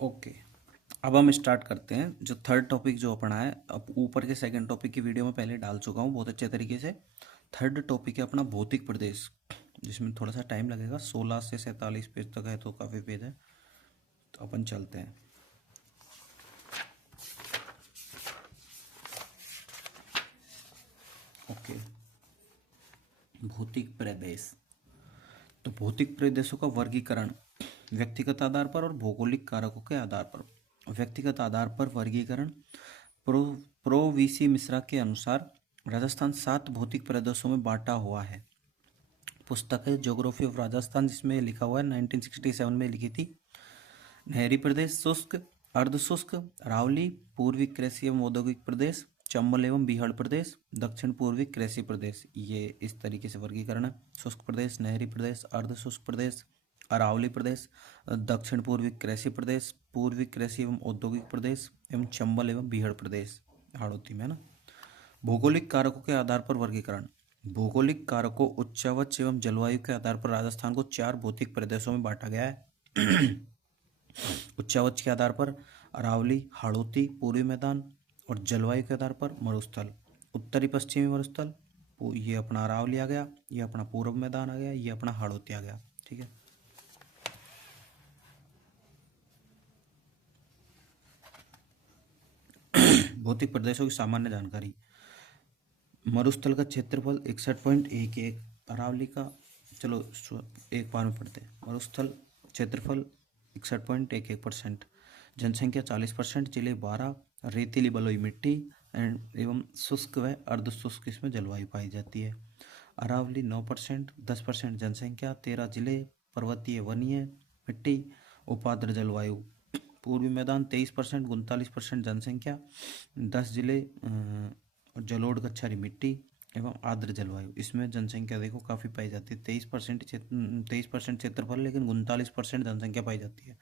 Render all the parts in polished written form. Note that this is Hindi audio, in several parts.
ओके, अब हम स्टार्ट करते हैं। जो थर्ड टॉपिक जो अपना है, अब ऊपर के सेकंड टॉपिक की वीडियो में पहले डाल चुका हूँ बहुत अच्छे तरीके से। थर्ड टॉपिक है अपना भौतिक प्रदेश, जिसमें थोड़ा सा टाइम लगेगा, 16 से 47 पेज तक है, तो काफ़ी पेज है। तो अपन चलते हैं। ओके, भौतिक प्रदेश। तो भौतिक प्रदेशों का वर्गीकरण व्यक्तिगत आधार पर और भौगोलिक कारकों के आधार पर। व्यक्तिगत आधार पर वर्गीकरण प्रो प्रो वीसी मिश्रा के अनुसार राजस्थान 7 भौतिक प्रदेशों में बांटा हुआ है। पुस्तक है ज्योग्राफी ऑफ राजस्थान, जिसमें लिखा हुआ है 1967 में लिखी थी। नहरी प्रदेश, शुष्क, अर्ध शुष्क, अरावली, पूर्वी कृषि एवं औद्योगिक प्रदेश, चंबल एवं बीहड़ प्रदेश, दक्षिण पूर्वी कृषि प्रदेश। ये इस तरीके से वर्गीकरण है। शुष्क प्रदेश, नहरी प्रदेश, अर्ध शुष्क प्रदेश, अरावली प्रदेश, दक्षिण पूर्वी कृषि प्रदेश, पूर्वी कृषि एवं औद्योगिक प्रदेश एवं चंबल एवं बीहड़ प्रदेश हाड़ौती में, है ना। भौगोलिक कारकों के आधार पर वर्गीकरण। भौगोलिक कारकों उच्चावच एवं जलवायु के आधार पर राजस्थान को 4 भौतिक प्रदेशों में बांटा गया है। उच्चावच के आधार पर अरावली, हाड़ौती, पूर्वी मैदान, और जलवायु के आधार पर मरुस्थल। उत्तरी पश्चिमी मरुस्थल, ये अपना अरावली आ गया, ये अपना पूर्व मैदान आ गया, ये अपना हाड़ौती आ गया। ठीक है। भौतिक प्रदेशों की सामान्य जानकारी। मरुस्थल का क्षेत्रफल 61.11, अरावली का, चलो एक बार में पढ़ते हैं। मरुस्थल क्षेत्रफल 61.11%, जनसंख्या 40%, जिले 12, रेतीली बलुई मिट्टी एवं शुष्क व अर्ध शुष्क इसमें जलवायु पाई जाती है। अरावली 9%, 10% जनसंख्या, 13 जिले, पर्वतीय वनीय मिट्टी, उपाद्र जलवायु। पूर्वी मैदान 23%, 39% जनसंख्या, 10 जिले, और जलोढ़ कच्छारी मिट्टी एवं आर्द्र जलवायु। इसमें जनसंख्या देखो काफ़ी पाई जाती है, 23% क्षेत्रफल, लेकिन 39% जनसंख्या पाई जाती है।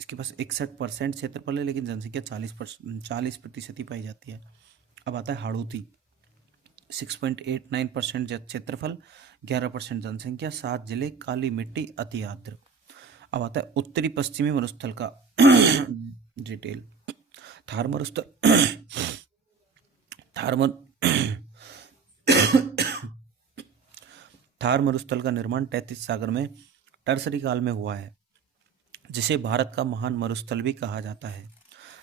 इसके पास 61% क्षेत्रफल है, लेकिन जनसंख्या 40% ही पाई जाती है। अब आता है हाड़ौती। 6.89% क्षेत्रफल, 11% जनसंख्या, 7 जिले, काली मिट्टी, अति आर्द्र। अब आता है उत्तरी पश्चिमी मरुस्थल का डिटेल। थार मरुस्थल थार मर थार मरुस्थल का निर्माण 33 सागर में टर्सरी काल में हुआ है, जिसे भारत का महान मरुस्थल भी कहा जाता है।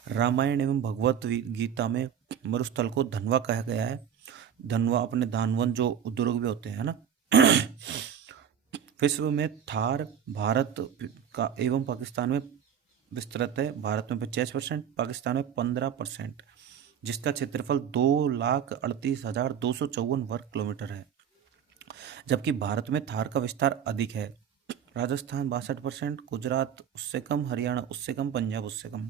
रामायण एवं भगवत गीता में मरुस्थल को धनवा कहा गया है। धनवा अपने धानवन जो उद्योग भी होते हैं ना। विश्व में थार भारत का एवं पाकिस्तान में विस्तृत है। भारत में 50%, पाकिस्तान में 15%, जिसका क्षेत्रफल 2,38,254 वर्ग किलोमीटर है। जबकि भारत में थार का विस्तार अधिक है। राजस्थान 62%, गुजरात उससे कम, हरियाणा उससे कम, पंजाब उससे कम।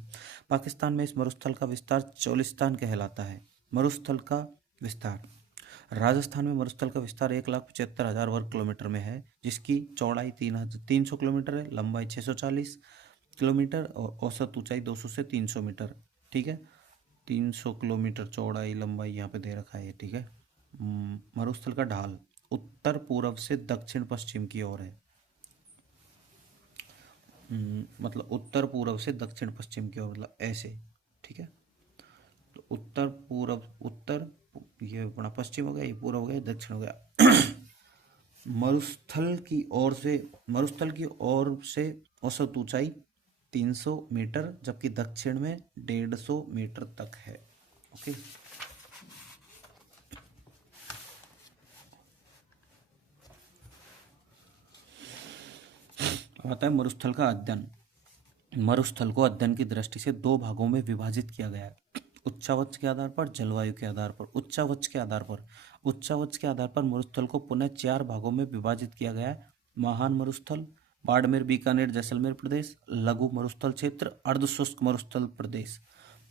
पाकिस्तान में इस मरुस्थल का विस्तार चोलिस्तान कहलाता है। मरुस्थल का विस्तार। राजस्थान में मरुस्थल का विस्तार 1,75,000 वर्ग किलोमीटर में है, जिसकी चौड़ाई 300 किलोमीटर है, लंबाई 640 किलोमीटर और औसत ऊंचाई 200 से 300 मीटर। ठीक है, 300 किलोमीटर चौड़ाई लंबाई यहाँ पे दे रखा है। ठीक है। मरुस्थल का ढाल उत्तर पूर्व से दक्षिण पश्चिम की ओर है। मतलब उत्तर पूर्व से दक्षिण पश्चिम की ओर, मतलब ऐसे। ठीक है। तो उत्तर पूर्व, उत्तर, ये अपना पश्चिम हो गया, ये पूर्व हो गया, दक्षिण हो गया। मरुस्थल की ओर से औसत ऊंचाई 300 मीटर, जबकि दक्षिण में 150 मीटर तक है। ओके। आता है मरुस्थल का अध्ययन। मरुस्थल को अध्ययन की दृष्टि से 2 भागों में विभाजित किया गया है। उच्चावच के आधार पर, जलवायु के आधार पर। उच्चावच के आधार पर मरुस्थल को पुनः 4 भागों में विभाजित किया गया है। महान मरुस्थल, बाड़मेर, बीकानेर, जैसलमेर प्रदेश। लघु मरुस्थल क्षेत्र, अर्धशुष्क मरुस्थल प्रदेश।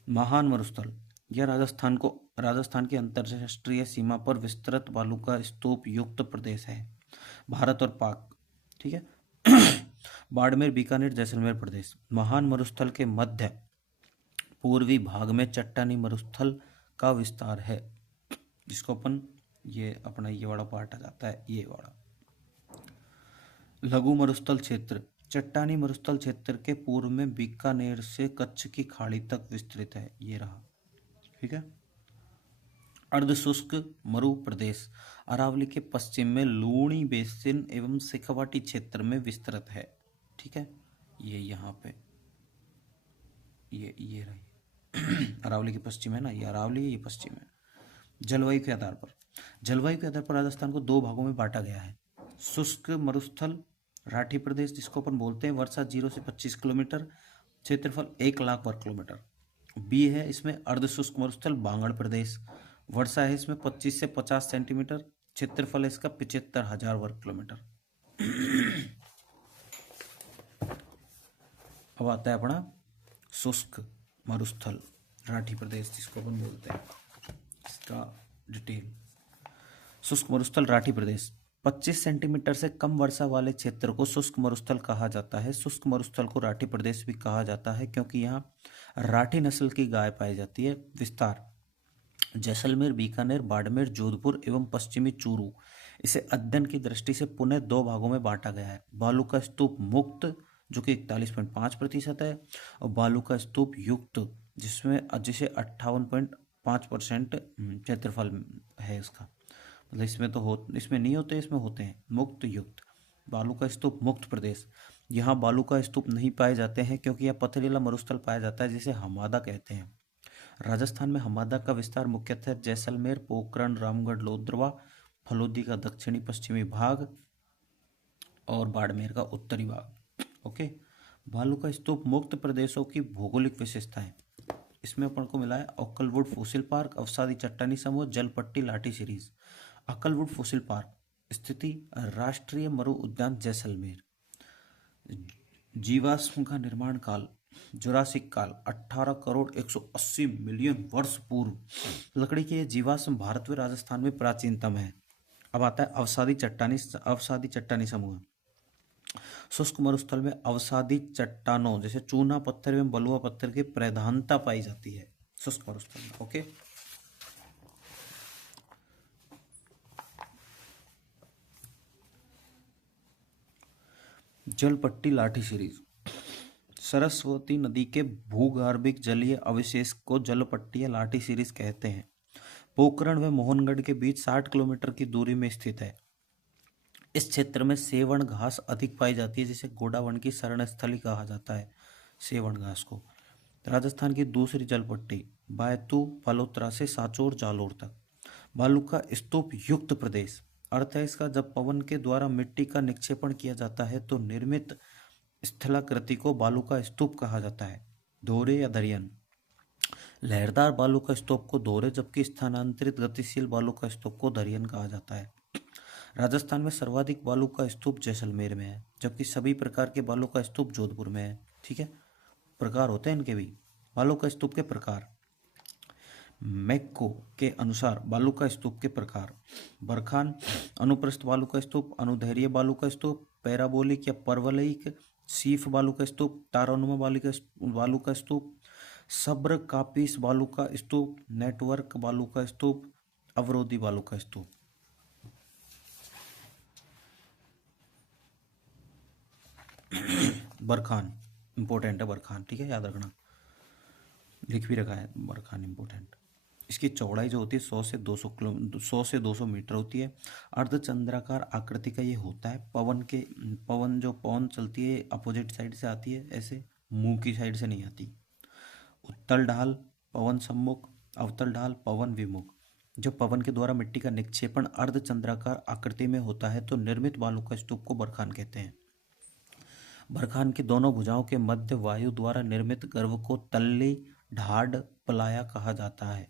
महान मरुस्थल यह राजस्थान की अंतर्राष्ट्रीय सीमा पर विस्तृत बालू का स्तूप युक्त प्रदेश है, भारत और पाक। ठीक है। बाड़मेर, बीकानेर, जैसलमेर प्रदेश। महान मरुस्थल के मध्य पूर्वी भाग में चट्टानी मरुस्थल का विस्तार है, जिसको अपन ये अपना ये वाला पार्ट आ जाता है, ये वाला। लघु मरुस्थल क्षेत्र चट्टानी मरुस्थल क्षेत्र के पूर्व में बीकानेर से कच्छ की खाड़ी तक विस्तृत है। ये रहा। ठीक है। अर्धशुष्क मरु प्रदेश अरावली के पश्चिम में लूणी बेसिन एवं शेखावाटी क्षेत्र में विस्तृत है। ठीक है। ये यहाँ पे ये रही अरावली के पश्चिम है ना, ये अरावली है, ये पश्चिम है। जलवायु के आधार पर राजस्थान को दो भागों में बांटा गया है। शुष्क मरुस्थल राठी प्रदेश, जिसको अपन बोलते हैं, वर्षा 0 से 25 किलोमीटर, क्षेत्रफल 1,00,000 वर्ग किलोमीटर। बी है इसमें अर्धशुष्क मरुस्थल बांगड़ प्रदेश, वर्षा है इसमें 25 से 50 सेंटीमीटर, क्षेत्रफल है इसका 75,000 वर्ग किलोमीटर। अब आता है अपना शुष्क मरुस्थल राठी प्रदेश, जिसको अपन बोलते हैं, इसका डिटेल। शुष्क मरुस्थल राठी प्रदेश 25 सेंटीमीटर से कम वर्षा वाले क्षेत्र को शुष्क मरुस्थल कहा जाता है। शुष्क मरुस्थल को राठी प्रदेश भी कहा जाता है क्योंकि यहाँ राठी नस्ल की गाय पाई जाती है। विस्तार जैसलमेर, बीकानेर, बाड़मेर, जोधपुर एवं पश्चिमी चूरू। इसे अध्ययन की दृष्टि से पुनः दो भागों में बांटा गया है। बालू का स्तूप मुक्त जो कि 41.5% है, और बालू का स्तूप युक्त जिसे 58.5% क्षेत्रफल है इसका। मतलब इसमें नहीं होते, इसमें होते हैं। मुक्त युक्त बालू का स्तूप मुक्त प्रदेश, यहाँ बालू का स्तूप नहीं पाए जाते हैं क्योंकि यह पथरीला मरुस्थल पाया जाता है जिसे हमादा कहते हैं। राजस्थान में हमादा का विस्तार मुख्यतः जैसलमेर, पोखरण, रामगढ़, लोद्रवा, फलोदी का दक्षिणी पश्चिमी भाग और बाड़मेर का उत्तरी भाग। ओके। बालू का स्तूप मुक्त प्रदेशों की भौगोलिक विशेषताएं, इसमें अपन को मिला है अक्कलवुड फॉसिल पार्क, अवसादी चट्टानी समूह, जलपट्टी लाठी सीरीज। अक्कलवुड फॉसिल पार्क स्थिति राष्ट्रीय मरु उद्यान जैसलमेर। जीवाश्म का निर्माण काल जुरासिक काल 18 करोड़ 180 मिलियन वर्ष पूर्व। लकड़ी के ये जीवाश्म भारत व राजस्थान में प्राचीनतम है। अब आता है अवसादी चट्टानी समूह। शुष्क मरुस्थल में अवसादी चट्टानों जैसे चूना पत्थर एवं बलुआ पत्थर की प्रधानता पाई जाती है शुष्क मरुस्थल में। ओके। जलपट्टी लाठी सीरीज सरस्वती नदी के भूगर्भिक जलीय अवशेष को जलपट्टी या लाठी सीरीज कहते हैं। पोखरण व मोहनगढ़ के बीच 60 किलोमीटर की दूरी में स्थित है। इस क्षेत्र में सेवण घास अधिक पाई जाती है, जिसे गोडावन की शरण स्थली कहा जाता है, सेवण घास को। राजस्थान की दूसरी जलपट्टी बायतू फलोत्रा से सांचौर जालोर तक। बालू का स्तूप युक्त प्रदेश अर्थ है इसका, जब पवन के द्वारा मिट्टी का निक्षेपण किया जाता है तो निर्मित स्थलाकृति को बालू का स्तूप कहा जाता है। दोहरे या दरियन लहरदार बालू का स्तूप को दोहरे, जबकि स्थानांतरित गतिशील बालू का स्तूप को दरियन कहा जाता है। राजस्थान में सर्वाधिक बालू का स्तूप जैसलमेर में है, जबकि सभी प्रकार के बालू का स्तूप जोधपुर में है। ठीक है। प्रकार होते हैं इनके भी। बालू का स्तूप के प्रकार मैक्को के अनुसार बालू का स्तूप के प्रकार: बरखान अनुप्रस्थ बालू का स्तूप, अनुदैर्घ्य बालू का स्तूप, पैराबोलिक या परवलयिक, शीफ बालू का स्तूप, तारानुमा बालू का स्तूप, सब्र कापीस बालू का स्तूप, नेटवर्क बालू का स्तूप, अवरोधी बालू का स्तूप। बरखान इंपॉर्टेंट है, बरखान। ठीक है, याद रखना, लिख भी रखा है बरखान इंपॉर्टेंट। इसकी चौड़ाई जो होती है 100 से 200 मीटर होती है। अर्धचंद्राकार आकृति का ये होता है। पवन चलती है अपोजिट साइड से आती है, ऐसे मुंह की साइड से नहीं आती। उत्तल ढाल पवन सम्मुख, अवतल ढाल पवन विमुख। जब पवन के द्वारा मिट्टी का निक्षेपण अर्धचंद्राकार आकृति में होता है तो निर्मित बालू का स्तूप को बरखान कहते हैं। बरखान की दोनों भुजाओं के मध्य वायु द्वारा निर्मित गर्भ को तल्ली ढाड पलाया कहा जाता है।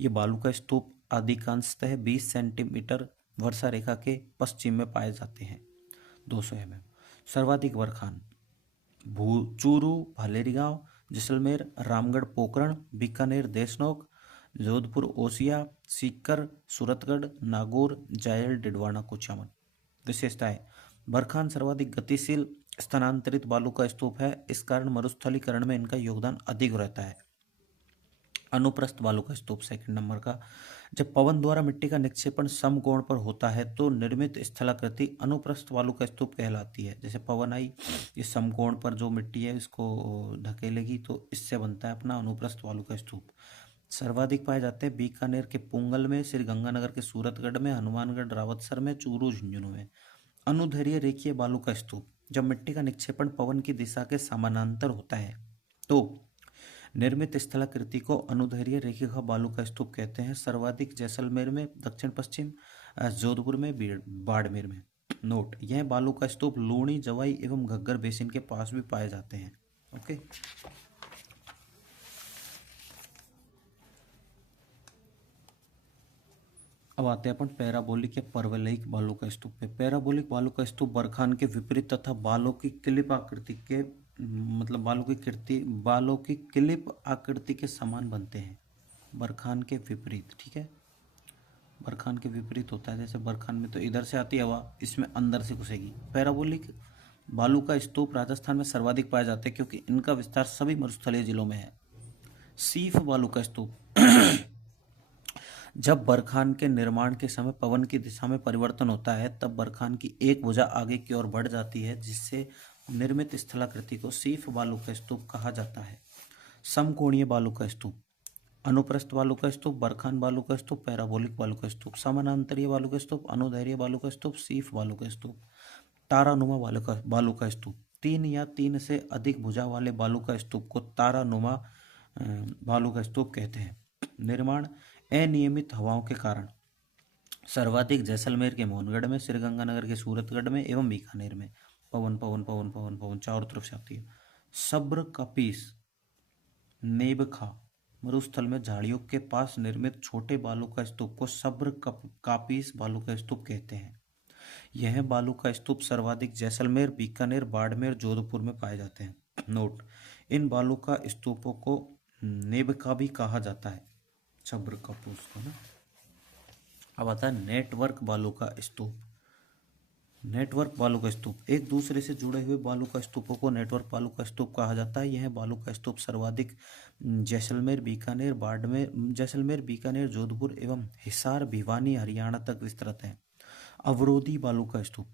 ये बालू का स्तूप अधिकांशतः 20 सेंटीमीटर वर्षा रेखा के पश्चिम में पाए जाते हैं। 200 mm। सर्वाधिक बरखान चूरू, भालेरीगांव, जैसलमेर, रामगढ़, पोखरण, बीकानेर, देशनोक, जोधपुर, ओसिया, सीकर, सूरतगढ़, नागौर, जायल, डिडवाना, कुचामन। विशेषताएं: बरखान सर्वाधिक गतिशील स्थानांतरित बालू का स्तूप है, इस कारण मरुस्थलीकरण में इनका योगदान अधिक रहता है। अनुप्रस्थ बालू का स्तूप सेकंड नंबर का। जब पवन द्वारा मिट्टी का निक्षेपण समकोण पर होता है तो निर्मित स्थलाकृति अनुप्रस्थ बालू का स्तूप कहलाती है। जैसे पवन आई, ये समकोण पर जो मिट्टी है इसको ढकेलेगी तो इससे बनता है अपना अनुप्रस्थ बालू का स्तूप। सर्वाधिक पाए जाते हैं बीकानेर के पुंगल में, श्रीगंगानगर के सूरतगढ़ में, हनुमानगढ़ रावतसर में, चूरू झुंझुनू में। अनुदैर्घ्य रेखीय बालू का स्तूप, जब मिट्टी का निक्षेपण पवन की दिशा के समानांतर होता है तो निर्मित स्थलाकृति को अनुदैर्घ्य रेखीय बालू का स्तूप कहते हैं। सर्वाधिक जैसलमेर में, दक्षिण पश्चिम जोधपुर में, बाड़मेर में। नोट, यह बालू का स्तूप लूणी, जवाई एवं घग्गर बेसिन के पास भी पाए जाते हैं। ओके, अब आते हैं अपन पैराबोलिक या परवलयिक बालू का स्तूप पे। पैराबोलिक बालू का स्तूप बरखान के विपरीत तथा बालों की क्लिप आकृति के मतलब बालों की क्लिप आकृति के समान बनते हैं। बरखान के विपरीत, ठीक है, बरखान के विपरीत होता है। जैसे बरखान में तो इधर से आती हवा, इसमें अंदर से घुसेगी। पैराबोलिक बालू का स्तूप राजस्थान में सर्वाधिक पाए जाते हैं क्योंकि इनका विस्तार सभी मरुस्थलीय जिलों में है। सीफ बालू का स्तूप जब बरखान के निर्माण के समय पवन की दिशा में परिवर्तन होता है तब बरखान की एक भुजा आगे की ओर बढ़ जाती है जिससे निर्मित स्थलाकृति को सीफ बालू का स्तूप कहा जाता है। समकोणीय बालू का स्तूप, अनुप्रस्थ बालू का स्तूप, बरखान बालू का स्तूप, पैराबोलिक बालू का स्तूप। समानांतरीय बालू का स्तूप, अनुदैर्घ्य बालू का स्तूप, सीफ बालू का स्तूप। तारानुमा बालू का स्तूप, 3 या 3 से अधिक भुजा वाले बालू का स्तूप को तारानुमा बालू का स्तूप कहते हैं। निर्माण अनियमित हवाओं के कारण सर्वाधिक जैसलमेर के मोहनगढ़ में, श्रीगंगानगर के सूरतगढ़ में एवं बीकानेर में। पवन पवन पवन पवन पवन चारों तरफ से आती है। सब्र कपीस नेबखा मरुस्थल में झाड़ियों के पास निर्मित छोटे बालू का स्तूप को सब्र कापीस बालू का स्तूप कहते हैं। यह बालू का स्तूप सर्वाधिक जैसलमेर, बीकानेर, बाड़मेर, जोधपुर में पाए जाते हैं। नोट, इन बालू का स्तूपों को नेबका भी कहा जाता है, सब्र कापूस को ना। अब आता है नेटवर्क बालू का स्तूप। नेटवर्क बालू का स्तूप, एक दूसरे से जुड़े हुए बालू का स्तूपों को नेटवर्क बालू का स्तूप कहा जाता है। यह बालू का स्तूप सर्वाधिक जैसलमेर, बीकानेर, जोधपुर एवं हिसार, भिवानी, हरियाणा तक विस्तृत है। अवरोधी बालू का स्तूप,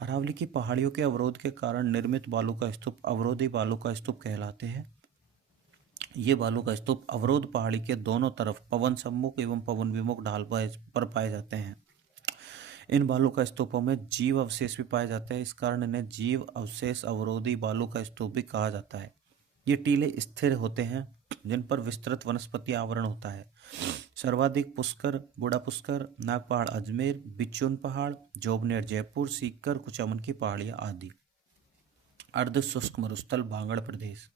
अरावली की पहाड़ियों के अवरोध के कारण निर्मित बालू का स्तूप अवरोधी बालू का स्तूप कहलाते हैं। ये बालू का स्तूप अवरोध पहाड़ी के दोनों तरफ पवन सम्मुख एवं पवन विमुख ढाल पर पाए जाते हैं। इन बालू का स्तूपों में जीव अवशेष भी पाए जाते हैं, इस कारण इन्हें जीव अवशेष अवरोधी बालू का स्तूप भी कहा जाता है। ये टीले स्थिर होते हैं जिन पर विस्तृत वनस्पति आवरण होता है। सर्वाधिक पुष्कर, बूढ़ा पुष्कर, नागपहाड़ अजमेर, बिचून पहाड़, जोबनेर जयपुर, सीकर, कुचामन की पहाड़ियाँ आदि। अर्ध शुष्क मरुस्थल बांगड़ प्रदेश,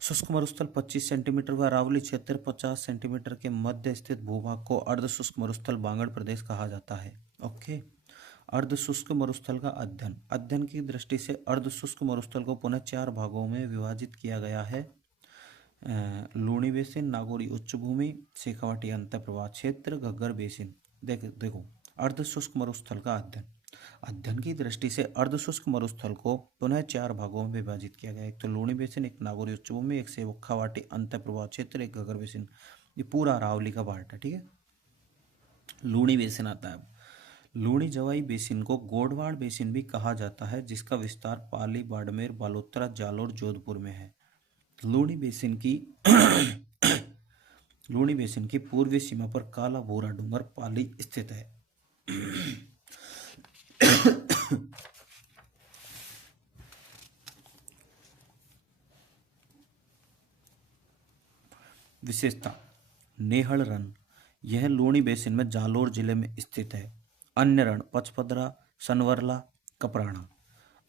शुष्क मरुस्थल 25 सेंटीमीटर व अरावली क्षेत्र 50 सेंटीमीटर के मध्य स्थित भूभाग को अर्ध शुष्क मरुस्थल बांगड़ प्रदेश कहा जाता है। ओके, अर्ध शुष्क मरुस्थल का अध्ययन, अध्ययन की दृष्टि से अर्ध शुष्क मरुस्थल को पुनः 4 भागों में विभाजित किया गया है। लूणी बेसिन, नागौरी उच्च भूमि, शेखावाटी अंतर प्रवाह क्षेत्र, घग्गर बेसिन। देखो अर्ध शुष्क मरुस्थल का अध्ययन, अध्ययन की दृष्टि से अर्ध शुष्क मरुस्थल को पुनः 4 भागों में विभाजित किया गया है। एक तो लूणी बेसिन, एक नागौरी उच्च भूमि, एक शेखावाटी अंतर प्रवाह क्षेत्र, एक घग्गर बेसिन। ये पूरा अरावली का पार्ट है, ठीक है। लूणी बेसिन आता है। लूणी जवाई बेसिन को गोडवाड़ बेसिन भी कहा जाता है जिसका विस्तार पाली, बाड़मेर, बालोतरा, जालोर, जोधपुर में है। लूणी बेसिन की पूर्वी सीमा पर काला भूरा डूंगर पाली स्थित है। विशेषता, नेहड़ रण, यह लूणी बेसिन में जालोर जिले में स्थित है। अन्य रण पचपदरा, सनवरला, कपराना।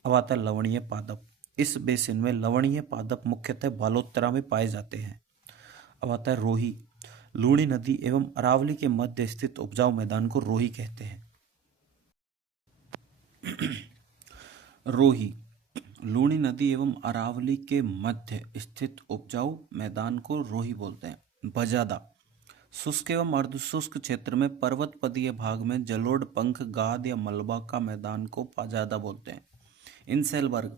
अब आता है लवणीय पादप, इस बेसिन में लवणीय पादप मुख्यतः बालोतरा में पाए जाते हैं। अब आता है रोही, लूणी नदी एवं अरावली के मध्य स्थित उपजाऊ मैदान को रोही कहते हैं। रोही, लूणी नदी एवं अरावली के मध्य स्थित उपजाऊ मैदान को रोही बोलते हैं। बजादा, शुष्क एवं अर्धशुष्क क्षेत्र में पर्वतपदीय भाग में जलोढ़, पंख, गाद या मलबा का मैदान को पजादा बोलते हैं। इंसेलबर्ग,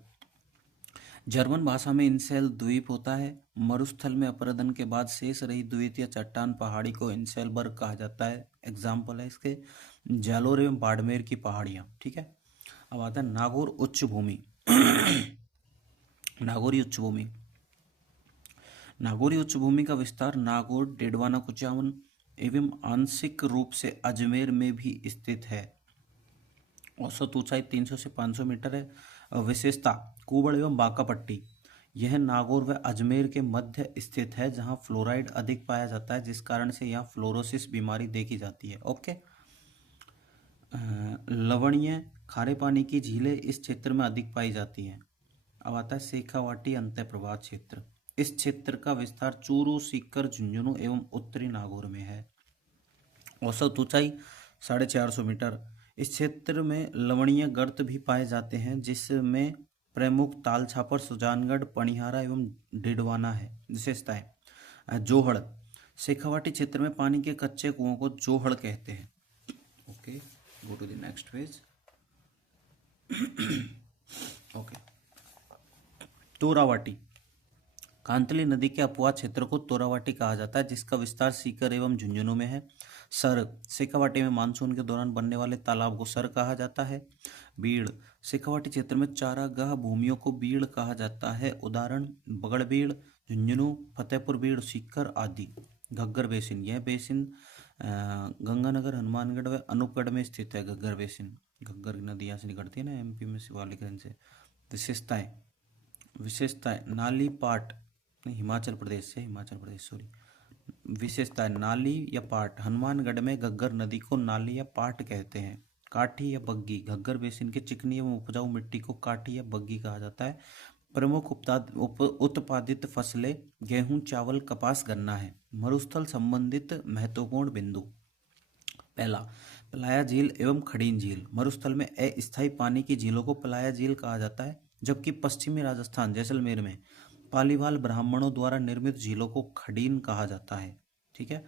जर्मन भाषा में इनसेल द्वीप होता है। मरुस्थल में अपरदन के बाद शेष रही द्वितीय चट्टान पहाड़ी को इनसेलबर्ग कहा जाता है। एग्जाम्पल है इसके जालोर एवं बाड़मेर की पहाड़ियाँ। ठीक है, अब आता है नागौर उच्च भूमि। नागौरी उच्च भूमि। नागौरी उच्च भूमि का विस्तार नागौर, डेडवाना, कुचामन एवं आंशिक रूप से अजमेर में भी स्थित है। औसत ऊंचाई 300 से 500 मीटर है। विशेषता कुबड़ एवं बांका पट्टी। यह नागौर व अजमेर के मध्य स्थित है, जहां फ्लोराइड अधिक पाया जाता है, जिस कारण से यहाँ फ्लोरोसिस बीमारी देखी जाती है। ओके। लवणीय खारे पानी की झीलें इस क्षेत्र में अधिक पाई जाती हैं। अब आता है शेखावाटी अंतःप्रवाह क्षेत्र। इस क्षेत्र का विस्तार चूरू, सीकर, झुंझुनू एवं उत्तरी नागौर में है। औसत ऊंचाई 450 मीटर। इस क्षेत्र में लवणीय गर्त भी पाए जाते हैं, जिसमें प्रमुख ताल छापर, सुजानगढ़, पणिहारा एवं डिडवाना है। विशेषताएं जोहड़। शेखावाटी क्षेत्र में पानी के कच्चे कुओं को जोहड़ कहते हैं। Okay, go to the next page. Okay, Torawati. Kantli नदी के अपवाद क्षेत्र को तोरावाटी कहा जाता है, जिसका विस्तार सीकर एवं झुंझुनू में है। सर। शेखावाटी में मानसून के दौरान बनने वाले तालाब को सर कहा जाता है। बीड़। शेखावाटी क्षेत्र में चारागाह भूमियों को बीड़ कहा जाता है। उदाहरण बगड़ बीड़, झुंझुनू, फतेहपुर बीड़, सीकर आदि। घग्गर बेसिन। यह बेसिन गंगानगर, हनुमानगढ़ व अनूपगढ़ में स्थित है। घग्गर बेसिन, घग्गर नदी यहाँ से निकलती है ना, एमपी में, शिवालिकगंज से। विशेषताएं नाली पाट, हिमाचल प्रदेश, सॉरी। विशेषताएं नाली या पाट। हनुमानगढ़ में घग्गर नदी को नाली या पाट कहते हैं। काठी या बग्गी। घग्गर बेसिन के चिकनी एवं उपजाऊ मिट्टी को काठी या बग्गी कहा जाता है। प्रमुख उत्पादित फसलें गेहूं, चावल, कपास, गन्ना है। मरुस्थल संबंधित महत्वपूर्ण बिंदु। पहला, पलाया झील एवं खड़ीन झील। मरुस्थल में अस्थायी पानी की झीलों को पलाया झील कहा जाता है, जबकि पश्चिमी राजस्थान, जैसलमेर में पालीवाल ब्राह्मणों द्वारा निर्मित झीलों को खड़ीन कहा जाता है। ठीक है,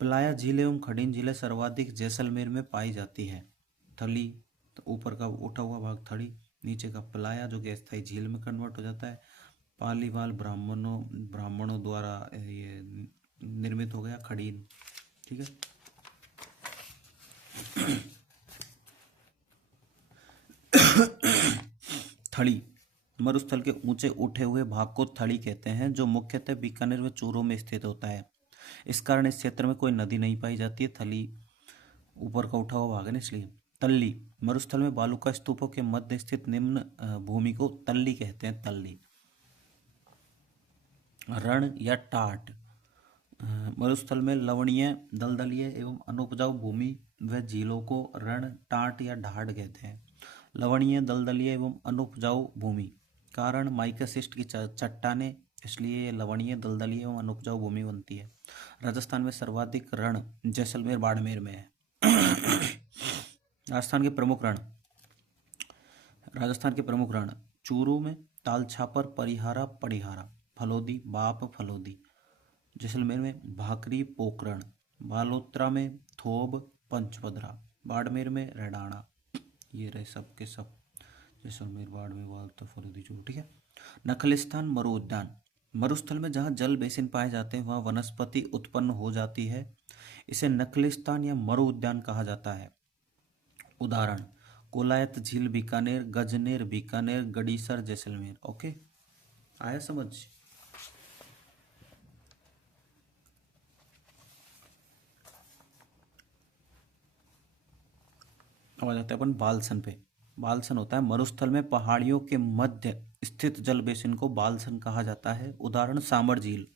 पलाया झील एवं खड़ीन झीलें सर्वाधिक जैसलमेर में पाई जाती है। थली, तो ऊपर का उठा हुआ भाग थड़ी, नीचे का पलाया जो कि अस्थायी झील में कन्वर्ट हो जाता है। पालीवाल ब्राह्मणों द्वारा ये निर्मित हो गया खड़ीन। ठीक है। थड़ी। मरुस्थल के ऊंचे उठे हुए भाग को थड़ी कहते हैं, जो मुख्यतः बीकानेर व चूरू में स्थित होता है। इस कारण इस क्षेत्र में कोई नदी नहीं पाई जाती है। थली ऊपर का उठा हुआ भाग है ना, इसलिए। तल्ली। मरुस्थल में बालू का स्तूपों के मध्य स्थित निम्न भूमि को तल्ली कहते हैं। तल्ली। रण या टाट। मरुस्थल में लवणीय, दलदलीय एवं अनुपजाऊ भूमि व झीलों को रण, टाट या ढाड कहते हैं। लवणीय, दलदलीय एवं अनुपजाऊ भूमि। कारण माइकासिस्ट की चट्टानें, इसलिए ये लवणीय, दलदलीय एवं अनुपजाऊ भूमि बनती है। राजस्थान में सर्वाधिक रण जैसलमेर, बाड़मेर में है। राजस्थान के प्रमुख रण चूरू में ताल छापर, परिहारा, पड़िहारा, फलोदी, बाप, फलोदी। जैसलमेर में भाकरी, पोकरण। बालोतरा में थोब, पंचपदरा। बाड़मेर में रेडाणा। ये रहे सब के सब जैसलमेर, बाड़मेर, बालोतरा, फलोदी, चूरू। ठीक है। नखलिस्तान मरु उद्यान। मरुस्थल में जहाँ जल बेसिन पाए जाते हैं वहाँ वनस्पति उत्पन्न हो जाती है। इसे नखलिस्तान या मरु उद्यान कहा जाता है। उदाहरण कोलायत झील बीकानेर, गजनेर बीकानेर, गड़ीसर जैसलमेर। ओके, आया समझ। अब आ जाते हैं अपन बालसन पे। बालसन होता है मरुस्थल में पहाड़ियों के मध्य स्थित जल बेसिन को बालसन कहा जाता है। उदाहरण सामर झील।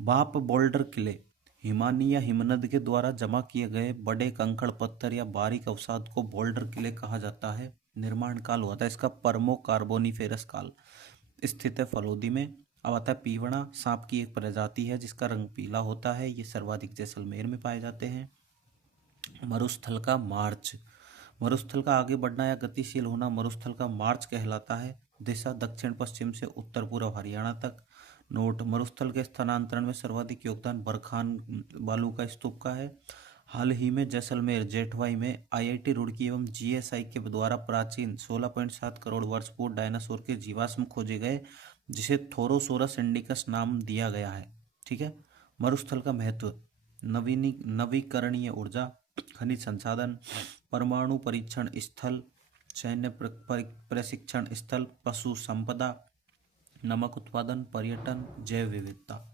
बाप बोल्डर किले। हिमानी या हिमनद के द्वारा जमा किए गए बड़े कंकड़ पत्थर या बारीक अवसाद को बोल्डर किले कहा जाता है। निर्माण काल हुआ था इसका परमो कार्बोनिफेरस काल। स्थित है फलोदी में। अब आता है पीवड़ा। सांप की एक प्रजाति है जिसका रंग पीला होता है। ये सर्वाधिक जैसलमेर में पाए जाते हैं। मरुस्थल का मार्च। मरुस्थल का आगे बढ़ना या गतिशील होना मरुस्थल का मार्च कहलाता है। दिशा दक्षिण पश्चिम से उत्तर पूर्व हरियाणा तक। नोट, मरुस्थल के स्थानांतरण में सर्वाधिक योगदान बरखान बालू का स्तूप का है। हाल ही में जैसलमेर जेठवाई में आईआईटी रुड़की एवं जीएसआई के द्वारा प्राचीन 16.7 करोड़ वर्ष पूर्व डायनासोर के जीवाश्म खोजे गए, जिसे थोरोसोरस इंडिकस नाम दिया गया है। ठीक है। मरुस्थल का महत्व, नवीकरणीय ऊर्जा, खनिज संसाधन, परमाणु परीक्षण स्थल, सैन्य प्रशिक्षण स्थल, पशु संपदा, नमक उत्पादन, पर्यटन, जैव विविधता।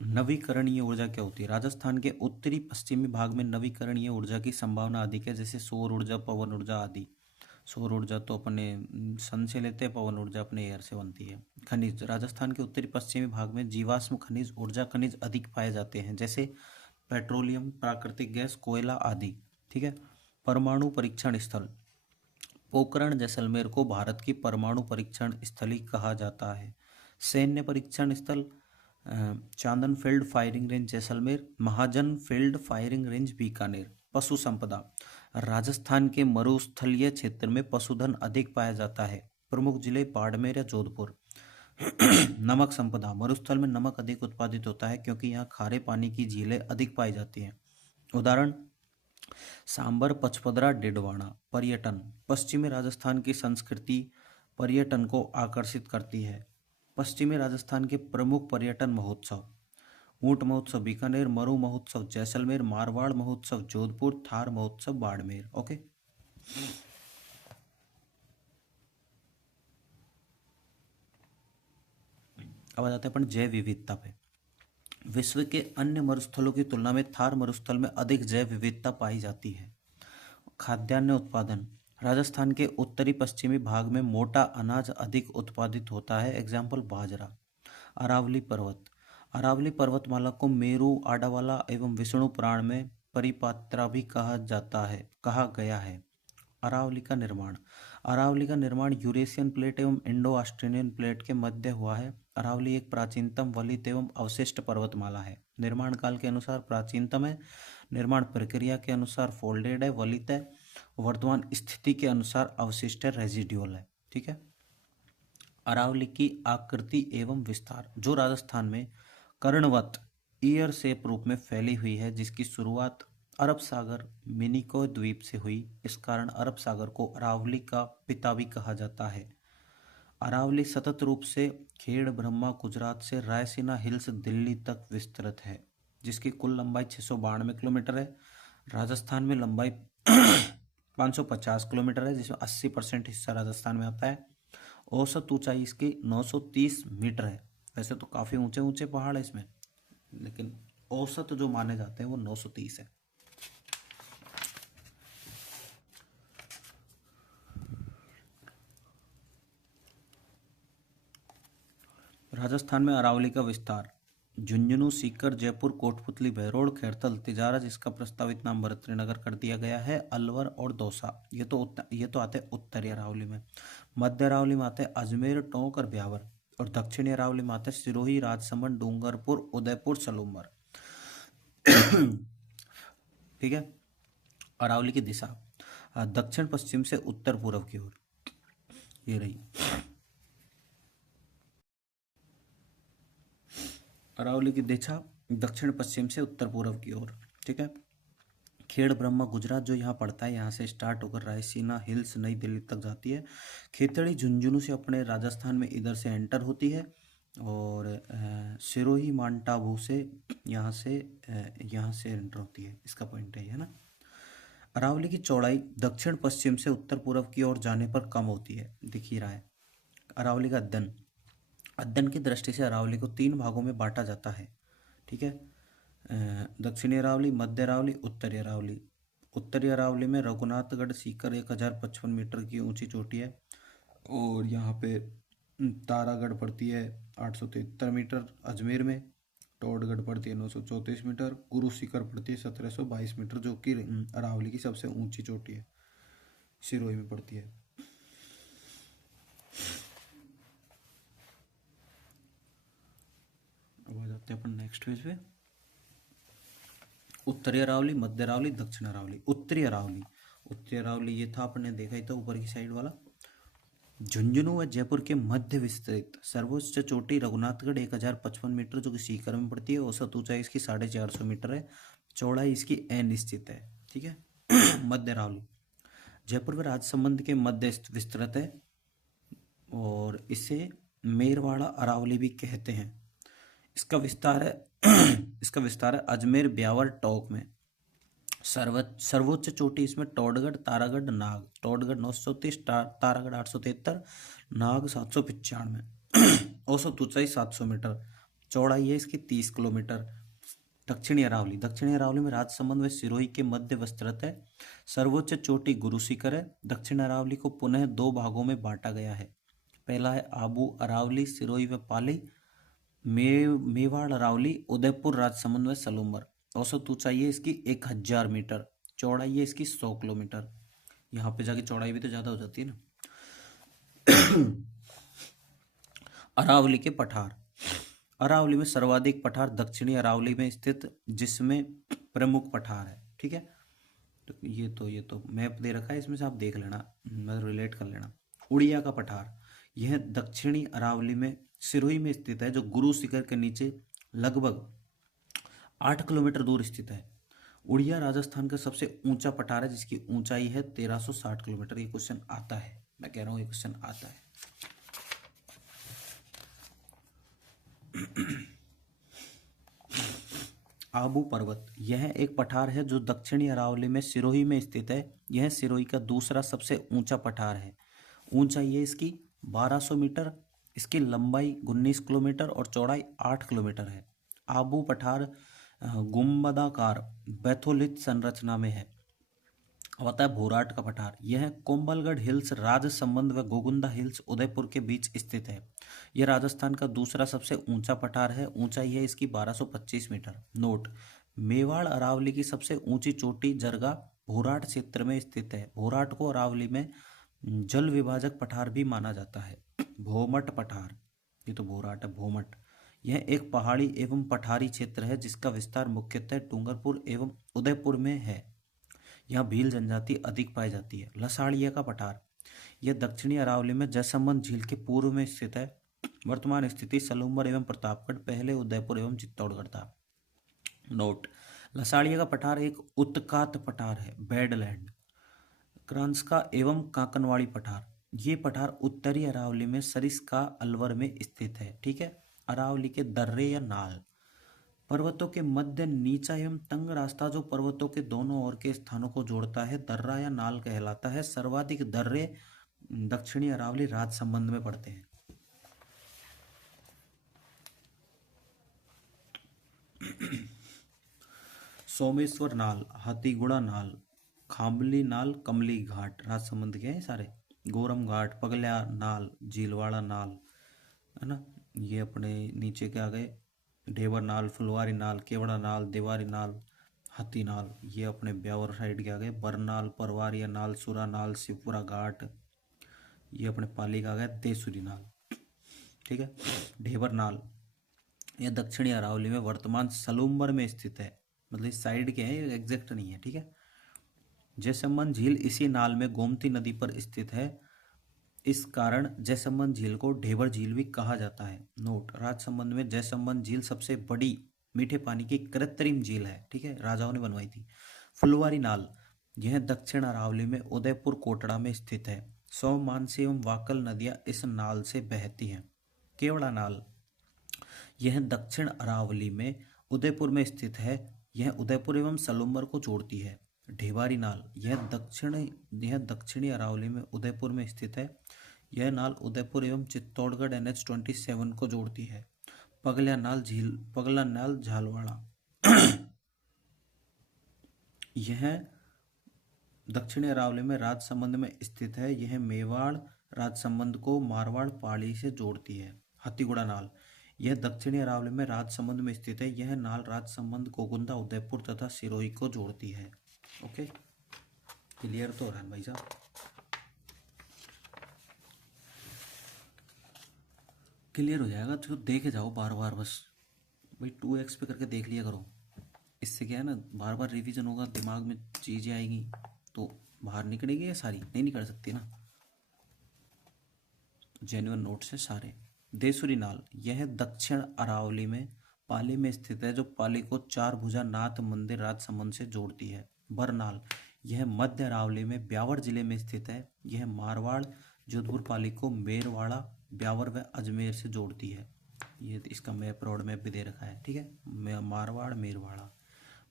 नवीकरणीय ऊर्जा क्या होती है? राजस्थान के उत्तरी पश्चिमी भाग में नवीकरणीय ऊर्जा की संभावना अधिक है, जैसे सौर ऊर्जा, पवन ऊर्जा आदि। सौर ऊर्जा तो अपने सन से लेते हैं, पवन ऊर्जा अपने एयर से बनती है। खनिज, राजस्थान के उत्तरी पश्चिमी भाग में जीवाश्म खनिज, ऊर्जा खनिज अधिक पाए जाते हैं, जैसे पेट्रोलियम, प्राकृतिक गैस, कोयला आदि। ठीक है। परमाणु परीक्षण स्थल, पोखरण जैसलमेर को भारत की परमाणु परीक्षण स्थली कहा जाता है। सैन्य परीक्षण स्थल, चांदन फील्ड फायरिंग रेंज जैसलमेर, महाजन फील्ड फायरिंग रेंज बीकानेर। पशु संपदा, राजस्थान के मरुस्थलीय क्षेत्र में पशुधन अधिक पाया जाता है। प्रमुख जिले बाड़मेर या जोधपुर। नमक संपदा, मरुस्थल में नमक अधिक उत्पादित होता है क्योंकि यहाँ खारे पानी की झीलें अधिक पाई जाती हैं। उदाहरण सांबर, पचपदरा, डिडवाना। पर्यटन, पश्चिमी राजस्थान की संस्कृति पर्यटन को आकर्षित करती है। पश्चिमी राजस्थान के प्रमुख पर्यटन महोत्सव, ऊंट महोत्सव बीकानेर, मरु महोत्सव जैसलमेर, मारवाड़ महोत्सव जोधपुर, थार महोत्सव बाड़मेर। ओके। अब आ जाते हैं अपन जैव विविधता पे। विश्व के अन्य मरुस्थलों की तुलना में थार मरुस्थल में अधिक जैव विविधता पाई जाती है। खाद्यान्न उत्पादन, राजस्थान के उत्तरी पश्चिमी भाग में मोटा अनाज अधिक उत्पादित होता है, एग्जाम्पल बाजरा। अरावली पर्वत, अरावली पर्वतमाला को मेरू, आडावाला एवं विष्णु पुराण में परिपात्रा भी कहा गया है। अरावली का निर्माण, अरावली का निर्माण यूरेशियन प्लेट एवं इंडो ऑस्ट्रेलियन प्लेट के मध्य हुआ है। अरावली एक प्राचीनतम वलित एवं अवशिष्ट पर्वतमाला है। निर्माण काल के अनुसार प्राचीनतम है, निर्माण प्रक्रिया के अनुसार फोल्डेड है, वलित है, वर्तमान स्थिति के अनुसार अवशिष्ट है, रेजिड्यूअल है। ठीक है। अरावली की आकृति एवं विस्तार, जो राजस्थान में कर्णवत ईयर शेप रूप में फैली हुई है, जिसकी शुरुआत अरब सागर मिनिको द्वीप से हुई। इस कारण अरब सागर को अरावली का पिता भी कहा जाता है। अरावली सतत रूप से खेड़ ब्रह्मा गुजरात से रायसीना हिल्स दिल्ली तक विस्तृत है, जिसकी कुल लंबाई 692 किलोमीटर है। राजस्थान में लंबाई 550 किलोमीटर है, जिसमें 80% हिस्सा राजस्थान में आता है। औसत ऊंचाई इसकी 930 मीटर है। वैसे तो काफ़ी ऊंचे ऊंचे पहाड़ है इसमें, लेकिन औसत जो माने जाते हैं वो 930 है। राजस्थान में अरावली का विस्तार, झुंझुनू, सीकर, जयपुर, कोटपुतली, बहरोड़, खैरथल, तिजारा, जिसका प्रस्तावित नाम भरतृनगर कर दिया गया है, अलवर और दौसा। ये तो आते हैं उत्तरी अरावली में। मध्य अरावली में आते हैं अजमेर, टोंक और ब्यावर। और दक्षिणी अरावली में आते हैं सिरोही, राजसमंद, डूंगरपुर, उदयपुर, सलूमर। ठीक है। अरावली की दिशा, दक्षिण पश्चिम से उत्तर पूर्व की ओर। ये रही अरावली की दिशा, दक्षिण पश्चिम से उत्तर पूर्व की ओर। ठीक है। खेड़ ब्रह्मा गुजरात जो यहाँ पड़ता है, यहाँ से स्टार्ट होकर रायसीना हिल्स नई दिल्ली तक जाती है। खेतड़ी झुंझुनू से अपने राजस्थान में इधर से एंटर होती है, और सिरोही माउंट आबू से यहाँ से एंटर होती है। इसका पॉइंट है ना। अरावली की चौड़ाई दक्षिण पश्चिम से उत्तर पूर्व की ओर जाने पर कम होती है, दिख ही रहा है। अरावली का अध्ययन की दृष्टि से अरावली को 3 भागों में बांटा जाता है। ठीक है। दक्षिणी अरावली, मध्य अरावली, उत्तरी अरावली। उत्तरी अरावली में रघुनाथगढ़ सीकर 1055 मीटर की ऊंची चोटी है, और यहाँ पे तारागढ़ पड़ती है 873 मीटर अजमेर में, टोडगढ़ पड़ती है 934 मीटर, गुरु सीकर पड़ती है 1722 मीटर, जो कि अरावली की सबसे ऊंची चोटी है, सिरोही में पड़ती है। अब आ जाते हैं अपन नेक्स्ट पेज पे। उत्तरी अरावली, मध्य अरावली, दक्षिण अरावली। उत्तरी अरावली ये था, अपने देखा ही था ऊपर की साइड वाला। झुंझुनू व जयपुर के मध्य विस्तृत सर्वोच्च चोटी रघुनाथगढ़ 1055 मीटर जो कि सीकर में पड़ती है। औसत ऊंचाई इसकी 450 मीटर है। चौड़ाई इसकी अनिश्चित है। ठीक है। मध्य अरावली जयपुर व राजसमंद के मध्य विस्तृत है और इसे मेरवाड़ा अरावली भी कहते हैं। इसका विस्तार है इसका विस्तार है अजमेर ब्यावर टोंक में। सर्वोच्च चोटी इसमें टोडगढ़ तारागढ़ नाग। टोडगढ़ 930, तारागढ़ 873, नाग 795। औसत ऊंचाई 700 मीटर। चौड़ाई है इसकी 30 किलोमीटर। दक्षिणी अरावली में राजसमंद व सिरोही के मध्य विस्तृत है। सर्वोच्च चोटी गुरु शिखर है। दक्षिण अरावली को पुनः 2 भागों में बांटा गया है। पहला है आबू अरावली सिरोही व पाली, मेवाड़ अरावली उदयपुर राजसमंद व सलूम्बर। औसत ऊंचाई है इसकी 1000 मीटर। चौड़ाई है इसकी 100 किलोमीटर। यहाँ पे जाके चौड़ाई भी तो ज़्यादा हो जाती है ना। अरावली के पठार। अरावली में सर्वाधिक पठार दक्षिणी अरावली में स्थित, जिसमें प्रमुख पठार है। ठीक है, तो ये तो मैप दे रखा है, इसमें से आप देख लेना, मतलब रिलेट कर लेना। उड़िया का पठार यह दक्षिणी अरावली में सिरोही में स्थित है, जो गुरु शिखर के नीचे लगभग 8 किलोमीटर दूर स्थित है। उड़िया राजस्थान का सबसे ऊंचा पठार है, जिसकी ऊंचाई है 1360 किलोमीटर। ये क्वेश्चन आता है, मैं कह रहा हूँ ये क्वेश्चन आता है। आबू पर्वत यह एक पठार है जो दक्षिणी अरावली में सिरोही में स्थित है। यह सिरोही का दूसरा सबसे ऊंचा पठार है। ऊंचाई है इसकी 1200 मीटर। इसकी लंबाई 19 किलोमीटर और चौड़ाई 8 किलोमीटर है। आबू पठार गुंबदाकार बैथोलिथ संरचना में है। अब आता है भोराट का पठार। यह कोम्बलगढ़ हिल्स राजसमंद व गोगुंदा हिल्स उदयपुर के बीच स्थित है। यह राजस्थान का दूसरा सबसे ऊंचा पठार है। ऊंचाई है इसकी 1225 मीटर। नोट: मेवाड़ अरावली की सबसे ऊंची चोटी जरगा भोराट क्षेत्र में स्थित है। भोराट को अरावली में जल विभाजक पठार भी माना जाता है। भोमट पठार, ये तो भोराट है, भोमट यह एक पहाड़ी एवं पठारी क्षेत्र है, जिसका विस्तार मुख्यतः डूंगरपुर एवं उदयपुर में है। यहाँ भील जनजाति अधिक पाई जाती है। लसाड़िया का पठार यह दक्षिणी अरावली में जयसमंद झील के पूर्व में स्थित है। वर्तमान स्थिति सलूम्बर एवं प्रतापगढ़, पहले उदयपुर एवं चित्तौड़गढ़ था। नोट: लसाड़िया का पठार एक उत्कात पठार है, बेडलैंड। क्रांसका एवं काकनवाड़ी पठार, ये पठार उत्तरी अरावली में सरिस्का अलवर में स्थित है। ठीक है। अरावली के दर्रे या नाल, पर्वतों के मध्य नीचा एवं तंग रास्ता जो पर्वतों के दोनों ओर के स्थानों को जोड़ता है, दर्रा या नाल कहलाता है। सर्वाधिक दर्रे दक्षिणी अरावली राजसमंद में पड़ते हैं। सोमेश्वर नाल, हाथीगुड़ा नाल, खांबली नाल, कमली घाट राजसमंद के हैं सारे। गोरम घाट, पगल्या नाल, झीलवाड़ा नाल, है ना, ये अपने नीचे के आ गए। ढेबर नाल, फुलवारी नाल, केवड़ा नाल, देवारी नाल, हाथी नाल, ये अपने ब्यावर साइड के आ गए। बरनाल, परवारिया नाल, सुरा नाल, शिवपुरा घाट, ये अपने पाली का आ गया। देसुरी नाल। ठीक है। ढेबर नाल यह दक्षिणी अरावली में वर्तमान सलूम्बर में स्थित है, मतलब इस साइड के हैं, ये एग्जैक्ट नहीं है। ठीक है। जयसमंद झील इसी नाल में गोमती नदी पर स्थित है। इस कारण जयसमंद झील को ढेबर झील भी कहा जाता है। नोट: राजसमंद में जयसमंद झील सबसे बड़ी मीठे पानी की कृत्रिम झील है। ठीक है, राजाओं ने बनवाई थी। फुलवारी नाल यह दक्षिण अरावली में उदयपुर कोटड़ा में स्थित है। सोम, मानसी एवं वाकल नदियां इस नाल से बहती हैं। केवड़ा नाल यह दक्षिण अरावली में उदयपुर में स्थित है। यह उदयपुर एवं सलूम्बर को जोड़ती है। ढेबारी नाल यह दक्षिणी अरावली में उदयपुर में स्थित है। यह नाल उदयपुर एवं चित्तौड़गढ़ NH-27 को जोड़ती है। पगला नाल झालवाड़ा यह दक्षिणी अरावली में राजसमंद में स्थित है। यह मेवाड़ राजसमंद को मारवाड़ पाली से जोड़ती है। हाथीगुड़ा नाल यह दक्षिणी अरावली में राजसमंद में स्थित है। यह नाल राजसमंद, गोगुंदा, उदयपुर तथा सिरोही को जोड़ती है। ओके, क्लियर तो हो रहा है भाई साहब? क्लियर हो जाएगा तो देखे जाओ बार बार, बस भाई 2x पे करके देख लिया करो। इससे क्या है ना, बार बार रिवीजन होगा, दिमाग में चीज़ें आएगी तो बाहर निकलेगी। या सारी नहीं निकल सकती ना। जेन्युइन नोट से सारे। देसुरी नाल, यह दक्षिण अरावली में पाली में स्थित है, जो पाली को चार भुजा नाथ मंदिर राजसमंद से जोड़ती है। बरनाल, यह मध्य अरावली में ब्यावर जिले में स्थित है। यह मारवाड़ जोधपुर पाली को मेरवाड़ा, ब्यावर व अजमेर से जोड़ती है। ये इसका मैप, रोड मैप भी दे रखा है, ठीक है। मारवाड़ मेरवाड़ा।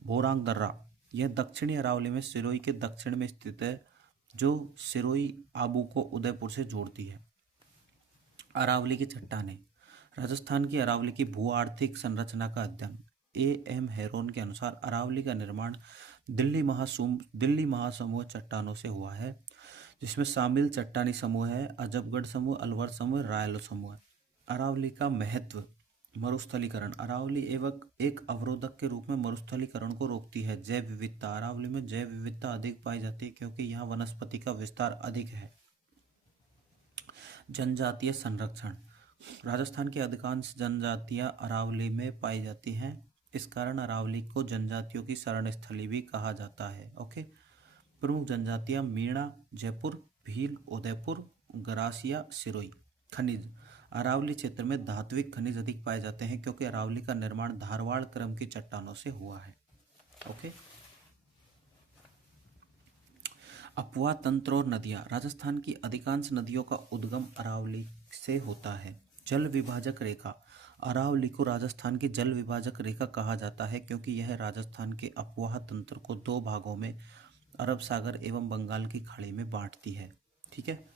बोरांग दर्रा, यह दक्षिणी अरावली में सिरोही के दक्षिण में स्थित है, जो सिरोही आबू को उदयपुर से जोड़ती है। अरावली की चट्टानें, राजस्थान की अरावली की भू आर्थिक संरचना का अध्ययन। A.M. हेरोन के अनुसार अरावली का निर्माण दिल्ली महासमूह चट्टानों से हुआ है, जिसमें शामिल चट्टानी समूह है अजबगढ़ समूह, अलवर समूह, रायलो समूह। अरावली का महत्व। मरुस्थलीकरण, अरावली एक अवरोधक के रूप में मरुस्थलीकरण को रोकती है। जैव विविधता, अरावली में जैव विविधता अधिक पाई जाती है क्योंकि यहाँ वनस्पति का विस्तार अधिक है। जनजातीय संरक्षण, राजस्थान की अधिकांश जनजातियां अरावली में पाई जाती हैं, इस कारण अरावली को जनजातियों की शरण स्थली भी कहा जाता है। ओके। प्रमुख जनजातियां मीणा, जयपुर, भील, उदयपुर, गरासिया, सिरोही। खनिज, अरावली क्षेत्र में धात्विक खनिज अधिक पाए जाते हैं क्योंकि अरावली का निर्माण धारवाड़ क्रम की चट्टानों से हुआ है। ओके। अपवाह तंत्र और नदियाँ, राजस्थान की अधिकांश नदियों का उद्गम अरावली से होता है। जल विभाजक रेखा, अरावली को राजस्थान की जल विभाजक रेखा कहा जाता है क्योंकि यह राजस्थान के अपवाह तंत्र को दो भागों में अरब सागर एवं बंगाल की खाड़ी में बांटती है। ठीक है।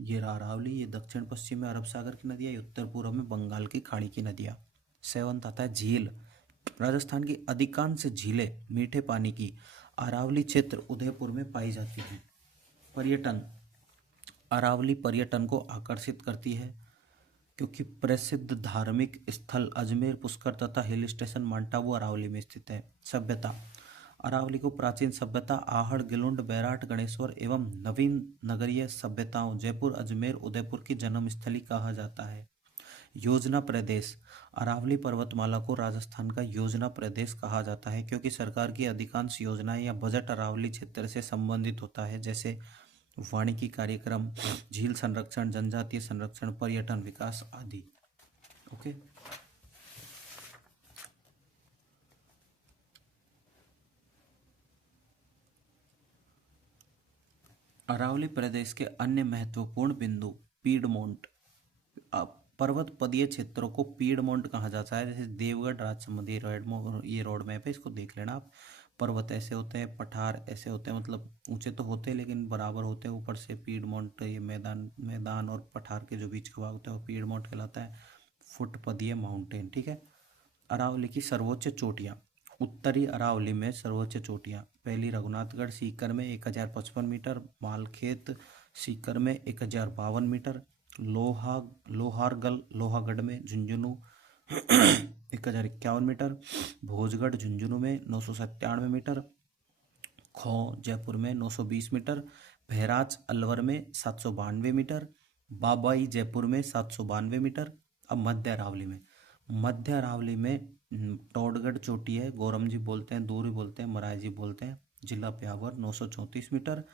ये अरावली, ये दक्षिण पश्चिम में अरब सागर की नदियाँ, ये उत्तर पूर्व में बंगाल की खाड़ी की नदियाँ। सेवंथ आता है झील, राजस्थान की अधिकांश झीलें मीठे पानी की अरावली क्षेत्र उदयपुर में पाई जाती हैं। पर्यटन, अरावली पर्यटन को आकर्षित करती है क्योंकि प्रसिद्ध धार्मिक स्थल अजमेर, पुष्कर तथा hill station Mount Abu Aravalli में स्थित है। सभ्यता, अरावली को प्राचीन सभ्यता आहड़, गिलुंड, बैराट, गणेश्वर एवं नवीन नगरीय सभ्यताओं जयपुर, अजमेर, उदयपुर की जन्म स्थली कहा जाता है। योजना प्रदेश, अरावली पर्वतमाला को राजस्थान का योजना प्रदेश कहा जाता है क्योंकि सरकार की अधिकांश योजनाएं या बजट अरावली क्षेत्र से संबंधित होता है, जैसे वानिकी कार्यक्रम, झील संरक्षण, जनजातीय संरक्षण, पर्यटन विकास आदि। ओके। अरावली प्रदेश के अन्य महत्वपूर्ण बिंदु। पीडमोंट, पर्वत पदीय क्षेत्रों को पीडमोंट कहा जाता है, जैसे देवगढ़, राजसमंद, ये रोड मैप है, इसको देख लेना आप। पर्वत ऐसे होते हैं, पठार ऐसे होते हैं, मतलब ऊंचे तो होते हैं लेकिन बराबर होते हैं, ऊपर से पीडमोंट, ये मैदान और पठार के जो बीच का भाग होता है वो पीडमोंट कहलाता है। फुटपदीय माउंटेन, ठीक है। अरावली की सर्वोच्च चोटियाँ, उत्तरी अरावली में सर्वोच्च चोटियाँ। पहली रघुनाथगढ़ सीकर में 1055 मीटर, मालखेत सीकर में 1052 मीटर, लोहारगढ़ में झुंझुनू 1051 मीटर, भोजगढ़ झुंझुनू में 997 मीटर, खो जयपुर में 920 मीटर, बहराच अलवर में 792 मीटर, बाबाई जयपुर में 792 मीटर। अब मध्य अरावली में टोडगढ़ चोटी है, गोरमजी बोलते हैं, दूरी बोलते हैं, मरायजी बोलते हैं, जिला ब्यावर 934 मीटर,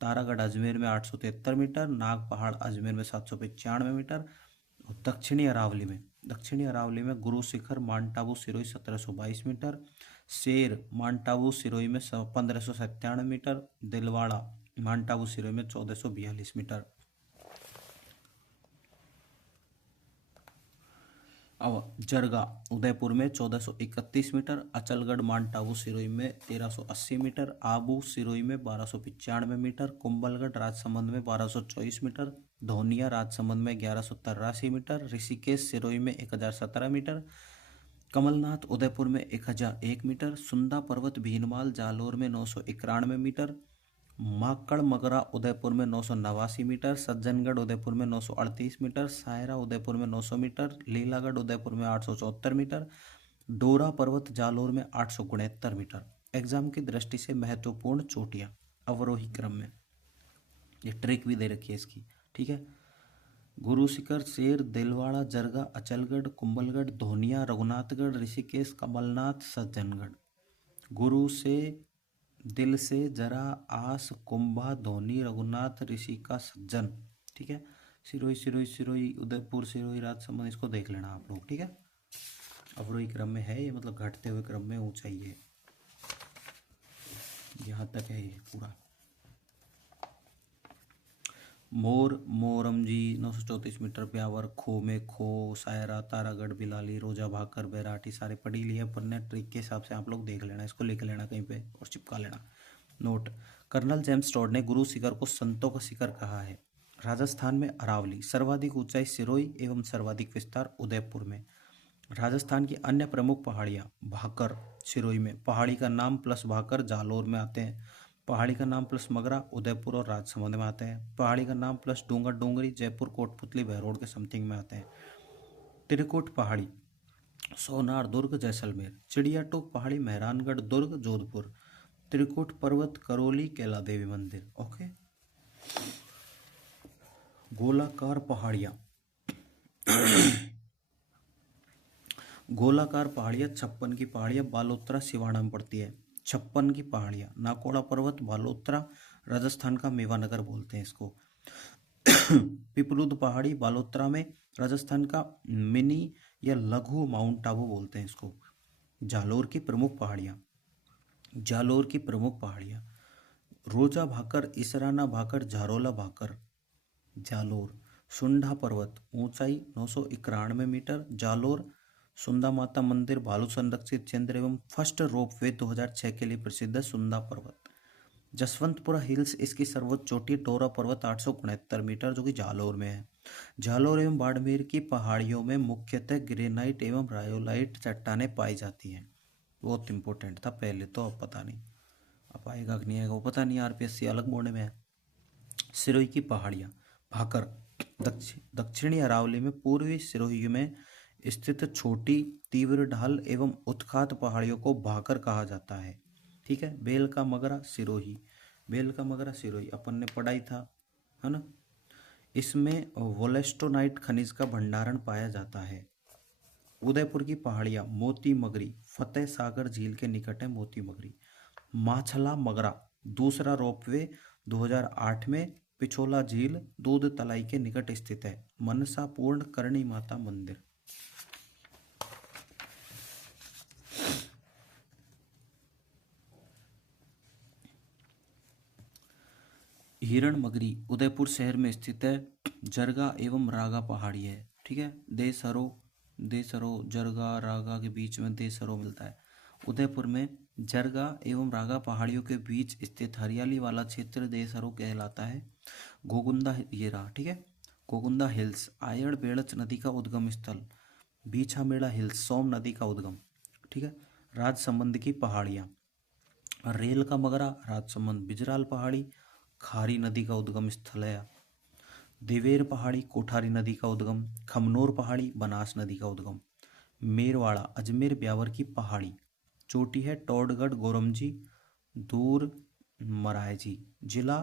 तारागढ़ अजमेर में 873 मीटर, नाग पहाड़ अजमेर में 795 मीटर। और दक्षिणी अरावली में गुरु शिखर माउंट आबू सिरोही 1722 मीटर, शेर माउंट आबू सिरोही में 1597 मीटर, दिलवाड़ा माउंट आबू सिरोही में 1442 मीटर। अब जरगा उदयपुर में 1431 मीटर, अचलगढ़ माउंट आबू सिरोही में 1380 मीटर, आबू सिरोही में 1295 मीटर, कुंभलगढ़ राजसमंद में 1224 मीटर, धोनिया राजसमंद में 1183 मीटर, ऋषिकेश सिरोही में 1017 मीटर, कमलनाथ उदयपुर में 1001 मीटर, सुंदा पर्वत भीनमाल जालोर में 991 मीटर, माकड़ मगरा उदयपुर में 989 मीटर, सज्जनगढ़ उदयपुर में 938 मीटर, सायरा उदयपुर में 900 मीटर, लीलागढ़ उदयपुर में 874 मीटर, डोरा पर्वत जालोर में 869 मीटर। एग्जाम की दृष्टि से महत्वपूर्ण चोटियाँ अवरोही क्रम में, ये ट्रिक भी दे रखी है इसकी, ठीक है। गुरु शिखर, शेर, दिलवाड़ा, जरगा, अचलगढ़, कुंभलगढ़, धोनिया, रघुनाथगढ़, ऋषिकेश, कमलनाथ, सज्जनगढ़। गुरु से दिल से, जरा, आस, कुंभा, धोनी, रघुनाथ, ऋषि का, सज्जन, ठीक है। सिरोही सिरोही सिरोही उदयपुर सिरोही राजसमंद, इसको देख लेना आप लोग, ठीक है। अवरोही क्रम में है ये, मतलब घटते हुए क्रम में ऊंचाई है, यहाँ तक है ये पूरा। मोर मोरमजी 934 मीटर, ब्यावर खो में खो, सायरा तारागढ़ बिलाली रोजा भाकर बैराठी सारे पढ़ी लिए पर ने, ट्रिक के हिसाब से आप लोग देख लेना, इसको लिख लेना कहीं पे और चिपका लेना। नोट, कर्नल जेम्स टॉड ने गुरु शिखर को संतों का शिखर कहा है। राजस्थान में अरावली, सर्वाधिक ऊंचाई सिरोही एवं सर्वाधिक विस्तार उदयपुर में। राजस्थान की अन्य प्रमुख पहाड़ियाँ, भाकर सिरोही में, पहाड़ी का नाम प्लस भाकर जालोर में आते हैं। पहाड़ी का नाम प्लस मगरा उदयपुर और राजसमंद में आते हैं। पहाड़ी का नाम प्लस डूंगर डोंगरी जयपुर कोटपुतली बहरोड के समथिंग में आते हैं। त्रिकुट पहाड़ी, सोनार दुर्ग जैसलमेर। चिड़िया टोक पहाड़ी, मेहरानगढ़ दुर्ग जोधपुर। त्रिकुट पर्वत करौली कैला देवी मंदिर। ओके। गोलाकार पहाड़ियाँ, गोलाकार पहाड़ियाँ 56 की पहाड़ियाँ बालोतरा सिवाना में पड़ती है। 56 की पहाड़ियाँ, नाकोड़ा पर्वत बालोतरा राजस्थान का मेवानगर बोलते हैं इसको। पिपलुद पहाड़ी बालोतरा में, राजस्थान का मिनी या लघु माउंट आबू बोलते हैं इसको। जालोर की प्रमुख पहाड़ियाँ, जालोर की प्रमुख पहाड़ियाँ, रोजा भाकर इसराना भाकर झारोला भाकर जालोर। सुंढा पर्वत, ऊंचाई 991 मीटर जालोर। सुंदा माता मंदिर भालू संरक्षित केंद्र एवं फर्स्ट रोपवे 2006 के लिए प्रसिद्ध है सुंदा पर्वत। जसवंतपुरा हिल्स इसकी सर्वोच्च चोटी, टोरा पर्वत 869 मीटर जो कि जालोर में है। जालोर एवं बाड़मेर की पहाड़ियों में मुख्यतः ग्रेनाइट एवं रायोलाइट चट्टानें पाई जाती हैं। बहुत इंपॉर्टेंट था पहले तो, अब पता नहीं अब आएगा कि नहीं आएगा वो पता नहीं, आरपीएससी अलग बोर्ड में है। सिरोही की पहाड़ियाँ, भाकर दक्षिणी अरावली में, पूर्वी सिरोही में स्थित छोटी तीव्र ढाल एवं उत्खात पहाड़ियों को भाकर कहा जाता है, ठीक है। बेल का मगरा सिरोही, बेल का मगरा सिरोही अपन ने पढ़ा ही था, है ना। इसमें वोलेस्टोनाइट खनिज का भंडारण पाया जाता है। उदयपुर की पहाड़ियाँ, मोती मगरी फतेह सागर झील के निकट है मोती मगरी। माछला मगरा दूसरा रोपवे 2008 में पिछोला झील दूध तलाई के निकट स्थित है। मनसा पूर्ण करणी माता मंदिर। हिरण मगरी उदयपुर शहर में स्थित है। जरगा एवं रागा पहाड़ी है, ठीक है। देसरो, देसरो जरगा रागा के बीच में देसरो मिलता है। उदयपुर में जरगा एवं रागा पहाड़ियों के बीच स्थित हरियाली वाला क्षेत्र देसरो कहलाता है। गोगुंदा ये रहा, ठीक है। गोगुंदा हिल्स आयड़ बेड़च नदी का उद्गम स्थल। बीछामेड़ा हिल्स सोम नदी का उद्गम, ठीक है। राजसमंद की पहाड़ियाँ, रेल का मगरा राजसमंद। बिजराल पहाड़ी खारी नदी का उद्गम स्थल है। देवेर पहाड़ी कोठारी नदी का उद्गम। खमनोर पहाड़ी बनास नदी का उद्गम। मेरवाड़ा अजमेर ब्यावर की पहाड़ी, चोटी है टोडगढ़ गोरमजी दूर मरायजी, जिला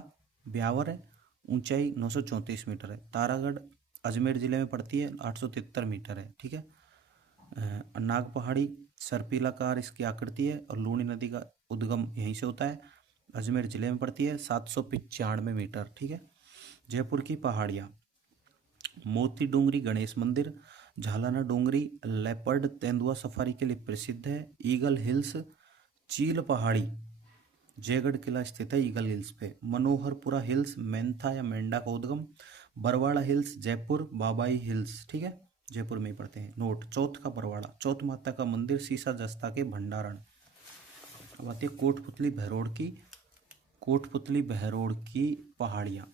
ब्यावर है, ऊंचाई 934 मीटर है। तारागढ़ अजमेर जिले में पड़ती है, 873 मीटर है, ठीक है। नाग पहाड़ी सर्पिलाकार इसकी आकृति है और लूणी नदी का उद्गम यहीं से होता है, अजमेर जिले में पड़ती है, 795 मीटर, ठीक है। जयपुर की पहाड़ियाँ, मोती डोंगरी गणेश मंदिर, झालाना डोंगरी लेपर्ड तेंदुआ सफारी के लिए प्रसिद्ध है। ईगल हिल्स चील पहाड़ी जयगढ़ किला स्थित है ईगल हिल्स पे। मनोहरपुरा हिल्स मेंथा या मेंढा का उद्गम। बरवाड़ा हिल्स जयपुर। बाबाई हिल्स, ठीक है, जयपुर में ही पड़ते हैं। नोट, चौथ का बरवाड़ा चौथ माता का मंदिर सीसा जस्ता के भंडारण। अब आती है कोटपुतली बहरोड की, कोटपुतली बहरोड की पहाड़ियाँ।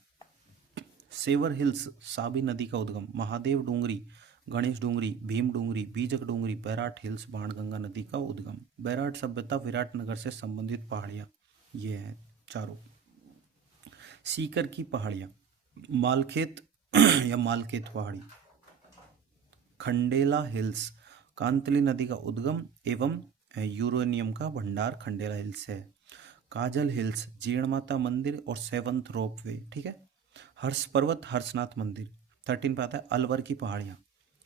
सेवर हिल्स साबी नदी का उद्गम। महादेव डोंगरी गणेश डोंगरी भीम डोंगरी बीजक डोंगरी। बैराट हिल्स बाणगंगा नदी का उद्गम। बैराट सभ्यता विराटनगर से संबंधित पहाड़ियाँ ये हैं चारों। सीकर की पहाड़ियाँ, मालखेत या मालखेत पहाड़ी। खंडेला हिल्स कांतली नदी का उद्गम एवं यूरेनियम का भंडार खंडेला हिल्स है। काजल हिल्स जीर्ण माता मंदिर और सेवंथ रोपवे, ठीक है। हर्ष पर्वत हर्षनाथ मंदिर 13 पे आता है। अलवर की पहाड़ियाँ,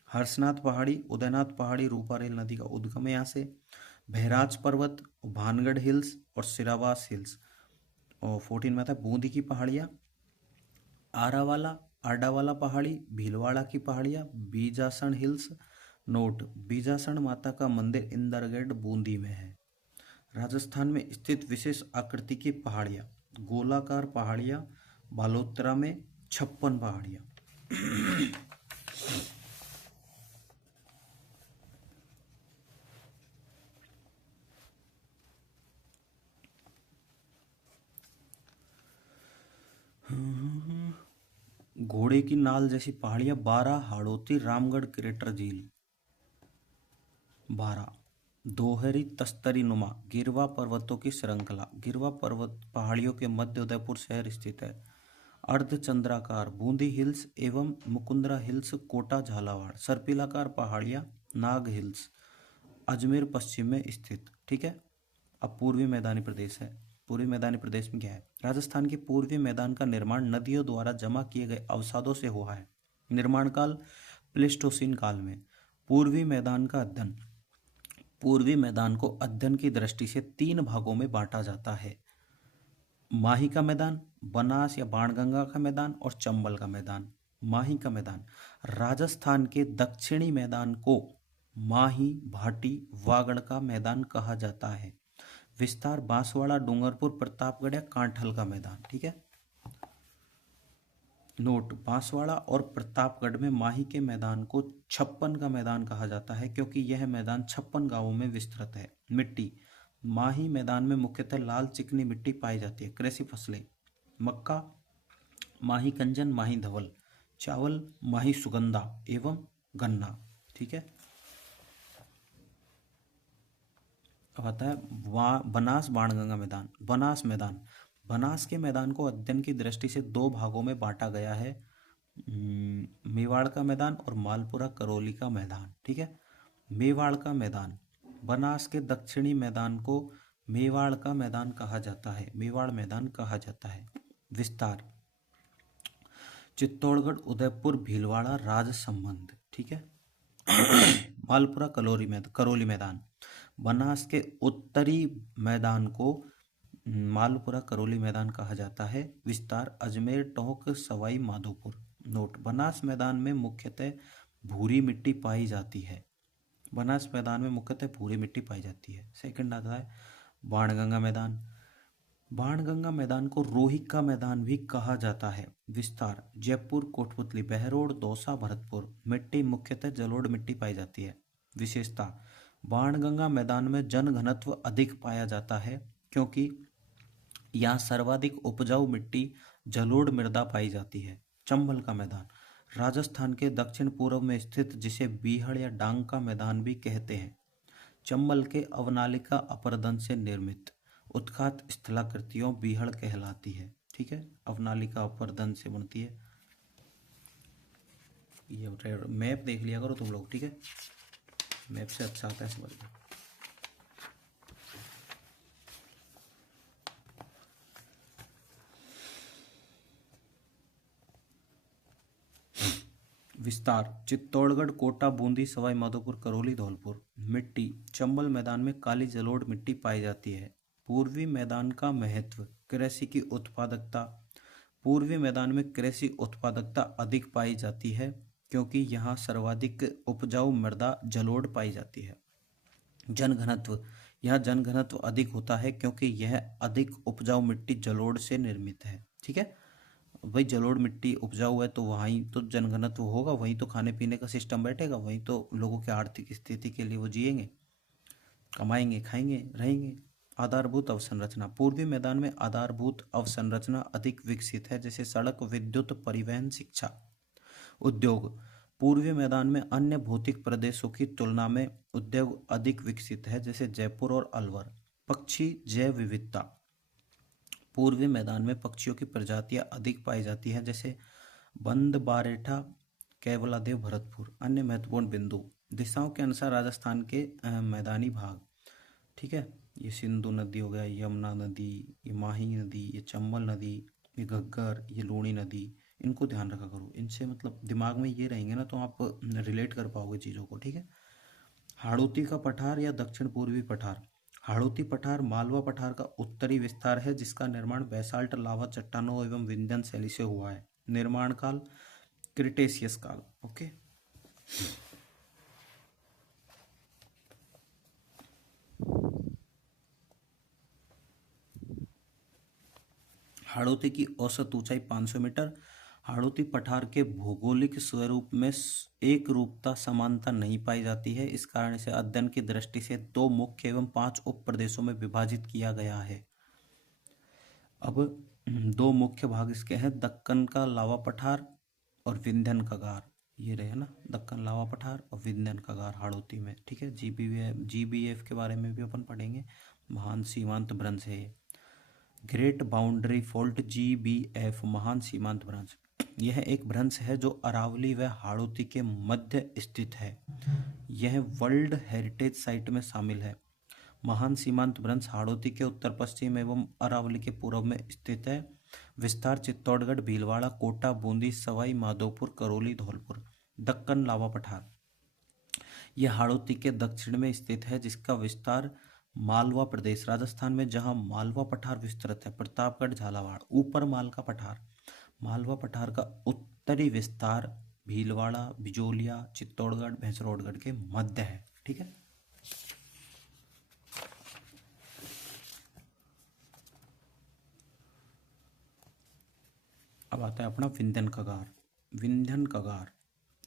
हर्षनाथ पहाड़ी उदयनाथ पहाड़ी रूपारेल नदी का उद्गम है यहाँ से। बहराज पर्वत भानगढ़ हिल्स और सिरावास हिल्स। और 14 में आता है बूंदी की पहाड़ियाँ, आरावाला आडावाला पहाड़ी, भीलवाड़ा की पहाड़ियाँ, बीजासन हिल्स। नोट, बीजासन माता का मंदिर इंदरगढ़ बूंदी में है। राजस्थान में स्थित विशेष आकृति की पहाड़ियाँ, गोलाकार पहाड़ियाँ, बालोतरा में 56 पहाड़ियाँ। घोड़े की नाल जैसी पहाड़ियाँ 12, हाड़ौती, रामगढ़, क्रेटर झील 12। दोहरी तस्तरी नुमा गिरवा पर्वतों की श्रृंखला, गिरवा पर्वत पहाड़ियों के मध्य उदयपुर शहर स्थित है। अर्धचंद्राकार बूंदी हिल्स एवं मुकुंदरा हिल्स, कोटा झालावाड़। सर्पिलाकार पहाड़ियाँ, नाग हिल्स, अजमेर पश्चिम में स्थित। ठीक है। अब पूर्वी मैदानी प्रदेश है। पूर्वी मैदानी प्रदेश में क्या है? राजस्थान के पूर्वी मैदान का निर्माण नदियों द्वारा जमा किए गए अवसादों से हुआ है। निर्माण काल प्लेस्टोसीन काल में। पूर्वी मैदान का अध्ययन। पूर्वी मैदान को अध्ययन की दृष्टि से 3 भागों में बांटा जाता है। माही का मैदान, बनास या बाणगंगा का मैदान और चंबल का मैदान। माही का मैदान राजस्थान के दक्षिणी मैदान को माही, भाटी, वागड़ का मैदान कहा जाता है। विस्तार बांसवाड़ा, डूंगरपुर, प्रतापगढ़ या कांठल का मैदान। ठीक है। नोट, बांसवाड़ा और प्रतापगढ़ में माही के मैदान को 56 का मैदान कहा जाता है क्योंकि यह मैदान 56 गांवों में विस्तृत है। मिट्टी, माही मैदान में मुख्यतः लाल चिकनी मिट्टी पाई जाती है। कृषि फसलें, मक्का, माही कंजन, माही धवल। चावल, माही सुगंधा एवं गन्ना। ठीक है। अब आता है बनास बाणगंगा मैदान। बनास मैदान, बनास के मैदान को अध्ययन की दृष्टि से 2 भागों में बांटा गया है। मेवाड़ का मैदान और मालपुरा करौली का मैदान। ठीक है। मेवाड़ का मैदान, बनास के दक्षिणी मैदान को मेवाड़ का मैदान कहा जाता है। मेवाड़ मैदान कहा जाता है। विस्तार चित्तौड़गढ़, उदयपुर, भीलवाड़ा, राजसमंद। ठीक है। मालपुरा करौली मैदान, बनास के उत्तरी मैदान को मालपुरा करौली मैदान कहा जाता है। विस्तार अजमेर, टोंक, सवाई माधोपुर। नोट, बनास मैदान में मुख्यतः भूरी मिट्टी पाई जाती है। बनास मैदान में मुख्यतः भूरी मिट्टी पाई जाती है। सेकंड आता है बाणगंगा मैदान। बाणगंगा मैदान को रोहिक का मैदान भी कहा जाता है। विस्तार जयपुर, कोटपुतली, बहरोड, दौसा, भरतपुर। मिट्टी मुख्यतः जलोढ़ मिट्टी पाई जाती है। विशेषता, बाणगंगा मैदान में जनघनत्व अधिक पाया जाता है क्योंकि यहाँ सर्वाधिक उपजाऊ मिट्टी जलोढ़ मृदा पाई जाती है। चंबल का मैदान राजस्थान के दक्षिण पूर्व में स्थित, जिसे बीहड़ या डांग का मैदान भी कहते हैं। चंबल के अवनालिका अपरदन से निर्मित उत्खात स्थलाकृतियों बीहड़ कहलाती है। ठीक है। अवनालिका अपरदन से बनती है। ये मैप देख लिया करो तुम लोग। ठीक है। मैप से अच्छा आता है समझ में। विस्तार चित्तौड़गढ़, कोटा, बूंदी, सवाई माधोपुर, करौली, धौलपुर। मिट्टी चंबल मैदान में काली जलोढ़ मिट्टी पाई जाती है। पूर्वी मैदान का महत्व, कृषि की उत्पादकता। पूर्वी मैदान में कृषि उत्पादकता अधिक पाई जाती है क्योंकि यहाँ सर्वाधिक उपजाऊ मृदा जलोढ़ पाई जाती है। जनघनत्व, यह जनघनत्व अधिक होता है क्योंकि यह अधिक उपजाऊ मिट्टी जलोढ़ से निर्मित है। ठीक है। भाई जलोढ़ मिट्टी उपजाऊ है तो वहीं तो जनघनत्व होगा, वहीं तो खाने पीने का सिस्टम बैठेगा, वहीं तो लोगों की आर्थिक स्थिति के लिए वो जिएंगे, कमाएंगे, खाएंगे, रहेंगे। आधारभूत अवसंरचना, पूर्वी मैदान में आधारभूत अवसंरचना अधिक विकसित है जैसे सड़क, विद्युत, परिवहन, शिक्षा, उद्योग। पूर्वी मैदान में अन्य भौतिक प्रदेशों की तुलना में उद्योग अधिक विकसित है जैसे जयपुर और अलवर। पक्षी जैव विविधता, पूर्वी मैदान में पक्षियों की प्रजातियां अधिक पाई जाती हैं जैसे बंद, बारेठा, केवलादेव, भरतपुर। अन्य महत्वपूर्ण बिंदु, दिशाओं के अनुसार राजस्थान के मैदानी भाग। ठीक है। ये सिंधु नदी हो गया, यमुना नदी, ये माही नदी, ये चंबल नदी, ये घग्गर, ये लूणी नदी, इनको ध्यान रखा करो। इनसे मतलब दिमाग में ये रहेंगे ना तो आप रिलेट कर पाओगे चीज़ों को। ठीक है। हाड़ौती का पठार या दक्षिण पूर्वी पठार। हाड़ौती पठार मालवा पठार का उत्तरी विस्तार है जिसका निर्माण बेसाल्ट लावा चट्टानों एवं विंध्यन शैली से हुआ है। निर्माण काल क्रिटेशियस काल। ओके, हाड़ौती की औसत ऊंचाई 500 मीटर। हाड़ौती पठार के भौगोलिक स्वरूप में एक रूपता समानता नहीं पाई जाती है। इस कारण इसे अध्ययन की दृष्टि से 2 मुख्य एवं 5 उप प्रदेशों में विभाजित किया गया है। अब 2 मुख्य भाग इसके हैं, दक्कन का लावा पठार और विंध्यन का गार। ये रहे ना, दक्कन लावा पठार और विंध्यन का गार हाड़ौती में। ठीक है, जीबीएफ के बारे में भी अपन पढ़ेंगे। महान सीमांत भ्रंश है ये। ग्रेट बाउंड्री फॉल्ट जीबीएफ, महान सीमांत भ्रंश, यह एक भ्रंश है जो अरावली व हाड़ौती के मध्य स्थित है। यह वर्ल्ड हेरिटेज साइट में शामिल है। महान सीमांत भ्रंश हाड़ौती के उत्तर पश्चिम एवं अरावली के पूर्व में स्थित है। विस्तार चित्तौड़गढ़, भीलवाड़ा, कोटा, बूंदी, सवाई माधोपुर, करौली, धौलपुर। दक्कन लावा पठार, यह हाड़ौती के दक्षिण में स्थित है, जिसका विस्तार मालवा प्रदेश राजस्थान में, जहां मालवा पठार विस्तृत है। प्रतापगढ़, झालावाड़, ऊपर मालवा पठार, मालवा पठार का उत्तरी विस्तार भीलवाड़ा, बिजोलिया, चित्तौड़गढ़, भैंसरोडगढ़ के मध्य है। ठीक है, अब आता है अपना विंध्यन कगार। विंध्यन कगार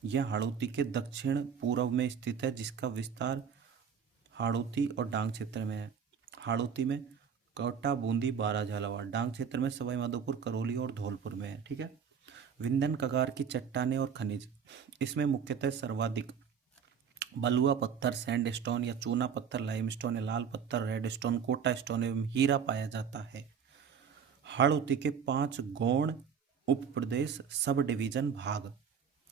यह हाड़ौती के दक्षिण पूर्व में स्थित है, जिसका विस्तार हाड़ौती और डांग क्षेत्र में है। हाड़ौती में कोटा, बूंदी, बारा, झालावाड़, डांग क्षेत्र में सवाई माधोपुर, करौली और धौलपुर में है। ठीक है, विंध्यन कगार की चट्टानें और खनिज, इसमें मुख्यतः सर्वाधिक बलुआ पत्थर, सैंडस्टोन या चूना पत्थर, लाइमस्टोन या लाल पत्थर, रेडस्टोन, कोटा स्टोन एवं हीरा पाया जाता है। हाड़ौती के 5 गौण उप प्रदेश, सब डिवीजन भाग: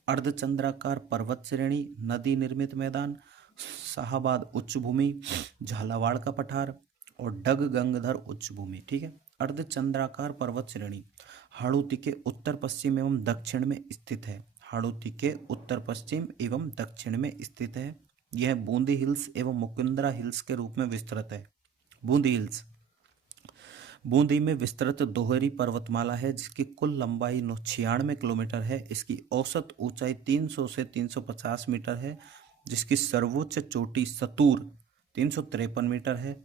अर्धचंद्राकार पर्वत श्रेणी, नदी निर्मित मैदान, शाहाबाद उच्च भूमि, झालावाड़ का पठार और डग गंगधर उच्च भूमि। ठीक है, अर्धचंद्राकार पर्वत श्रेणी हाड़ौती के उत्तर पश्चिम एवं दक्षिण में स्थित है। हाड़ौती के उत्तर पश्चिम एवं दक्षिण में स्थित है। यह बूंदी हिल्स एवं मुकुंदरा हिल्स के रूप में विस्तृत है। बूंदी हिल्स, बूंदी में विस्तृत दोहरी पर्वतमाला है, जिसकी कुल लंबाई 96 किलोमीटर है। इसकी औसत ऊंचाई 300 से 350 मीटर है, जिसकी सर्वोच्च चोटी सतूर 353 मीटर है।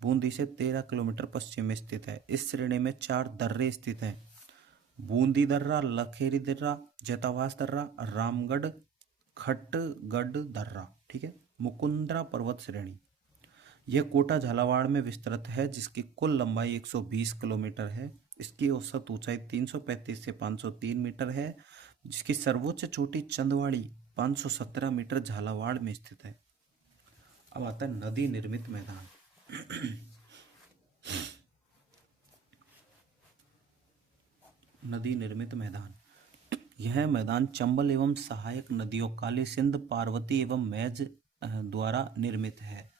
बूंदी से 13 किलोमीटर पश्चिम में स्थित है। इस श्रेणी में 4 दर्रे स्थित हैं: बूंदी दर्रा, लखेरी दर्रा, जैतावास दर्रा, रामगढ़ खटगढ़ दर्रा। ठीक है, मुकुंदरा पर्वत श्रेणी, यह कोटा झालावाड़ में विस्तृत है, जिसकी कुल लंबाई 120 किलोमीटर है। इसकी औसत ऊंचाई 335 से 503 मीटर है, जिसकी सर्वोच्च चोटी चंदवाड़ी 517 मीटर झालावाड़ में स्थित है। अब आता है नदी निर्मित मैदान। नदी निर्मित मैदान, यह मैदान चंबल एवं सहायक नदियों काली सिंध, पार्वती एवं मैज द्वारा निर्मित है।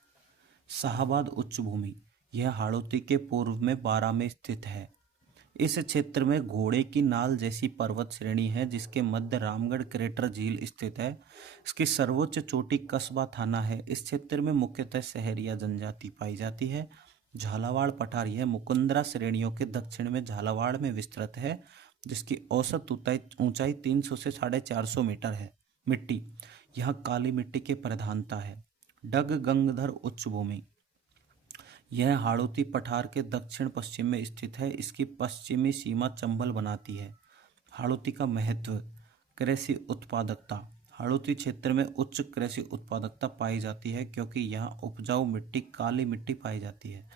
शाहाबाद उच्च भूमि, यह हाड़ौती के पूर्व में बारा में स्थित है। इस क्षेत्र में घोड़े की नाल जैसी पर्वत श्रेणी है, जिसके मध्य रामगढ़ क्रेटर झील स्थित है। इसकी सर्वोच्च चोटी कस्बा थाना है। इस क्षेत्र में मुख्यतः शहरिया जनजाति पाई जाती है। झालावाड़ पठार, यह मुकुंदरा श्रेणियों के दक्षिण में झालावाड़ में विस्तृत है, जिसकी औसत ऊंचाई 300 से 450 मीटर है। मिट्टी, यहाँ काली मिट्टी की प्रधानता है। डग गंगधर उच्च भूमि, यह हाड़ौती पठार के दक्षिण पश्चिम में स्थित है। इसकी पश्चिमी सीमा चंबल बनाती है। हाड़ौती का महत्व: कृषि उत्पादकता, हाड़ौती क्षेत्र में उच्च कृषि उत्पादकता पाई जाती है, क्योंकि यहाँ उपजाऊ मिट्टी काली मिट्टी पाई जाती है।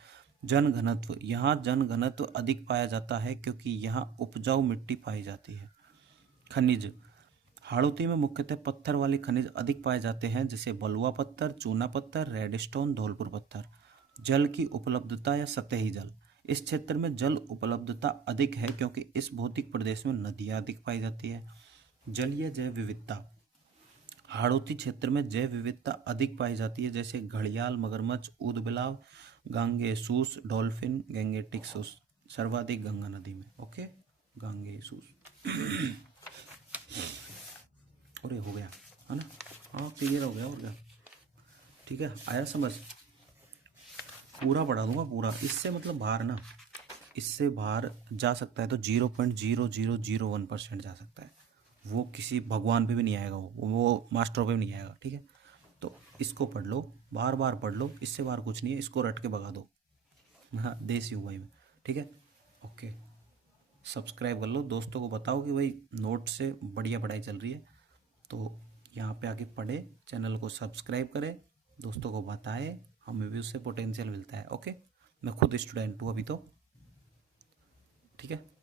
जन घनत्व, यहाँ जन घनत्व अधिक पाया जाता है, क्योंकि यहाँ उपजाऊ मिट्टी पाई जाती है। खनिज, हाड़ौती में मुख्यतः पत्थर वाले खनिज अधिक पाए जाते हैं, जैसे बलुआ पत्थर, चूना पत्थर, रेडस्टोन, धौलपुर पत्थर। जल की उपलब्धता या सतही जल, इस क्षेत्र में जल उपलब्धता अधिक है, क्योंकि इस भौतिक प्रदेश में नदियाँ अधिक पाई जाती है। जलीय जैव विविधता, हाड़ौती क्षेत्र में जैव विविधता अधिक पाई जाती है, जैसे घड़ियाल, मगरमच्छ, ऊदबिलाव, गांगेसूस, डॉल्फिन, गैंगेटिक्सूस, सर्वाधिक गंगा नदी में। ओके, गांगेसूस। और ये हो गया है ना, हाँ क्लियर हो गया, और क्या ठीक है, आया समझ। पूरा पढ़ा दूंगा पूरा, इससे मतलब बाहर ना, इससे बाहर जा सकता है तो 0.0001% जा सकता है। वो किसी भगवान पे भी नहीं आएगा, वो मास्टरों पे भी नहीं आएगा। ठीक है, तो इसको पढ़ लो, बार बार पढ़ लो, इससे बार कुछ नहीं है, इसको रट के भगा दो। हाँ, देसी हूँ भाई मैं। ठीक है, ओके। सब्सक्राइब कर लो, दोस्तों को बताओ कि भाई नोट से बढ़िया पढ़ाई चल रही है, तो यहाँ पे आके पढ़े, चैनल को सब्सक्राइब करें, दोस्तों को बताएं, हमें भी उससे पोटेंशियल मिलता है। ओके, मैं खुद स्टूडेंट हूँ अभी तो। ठीक है।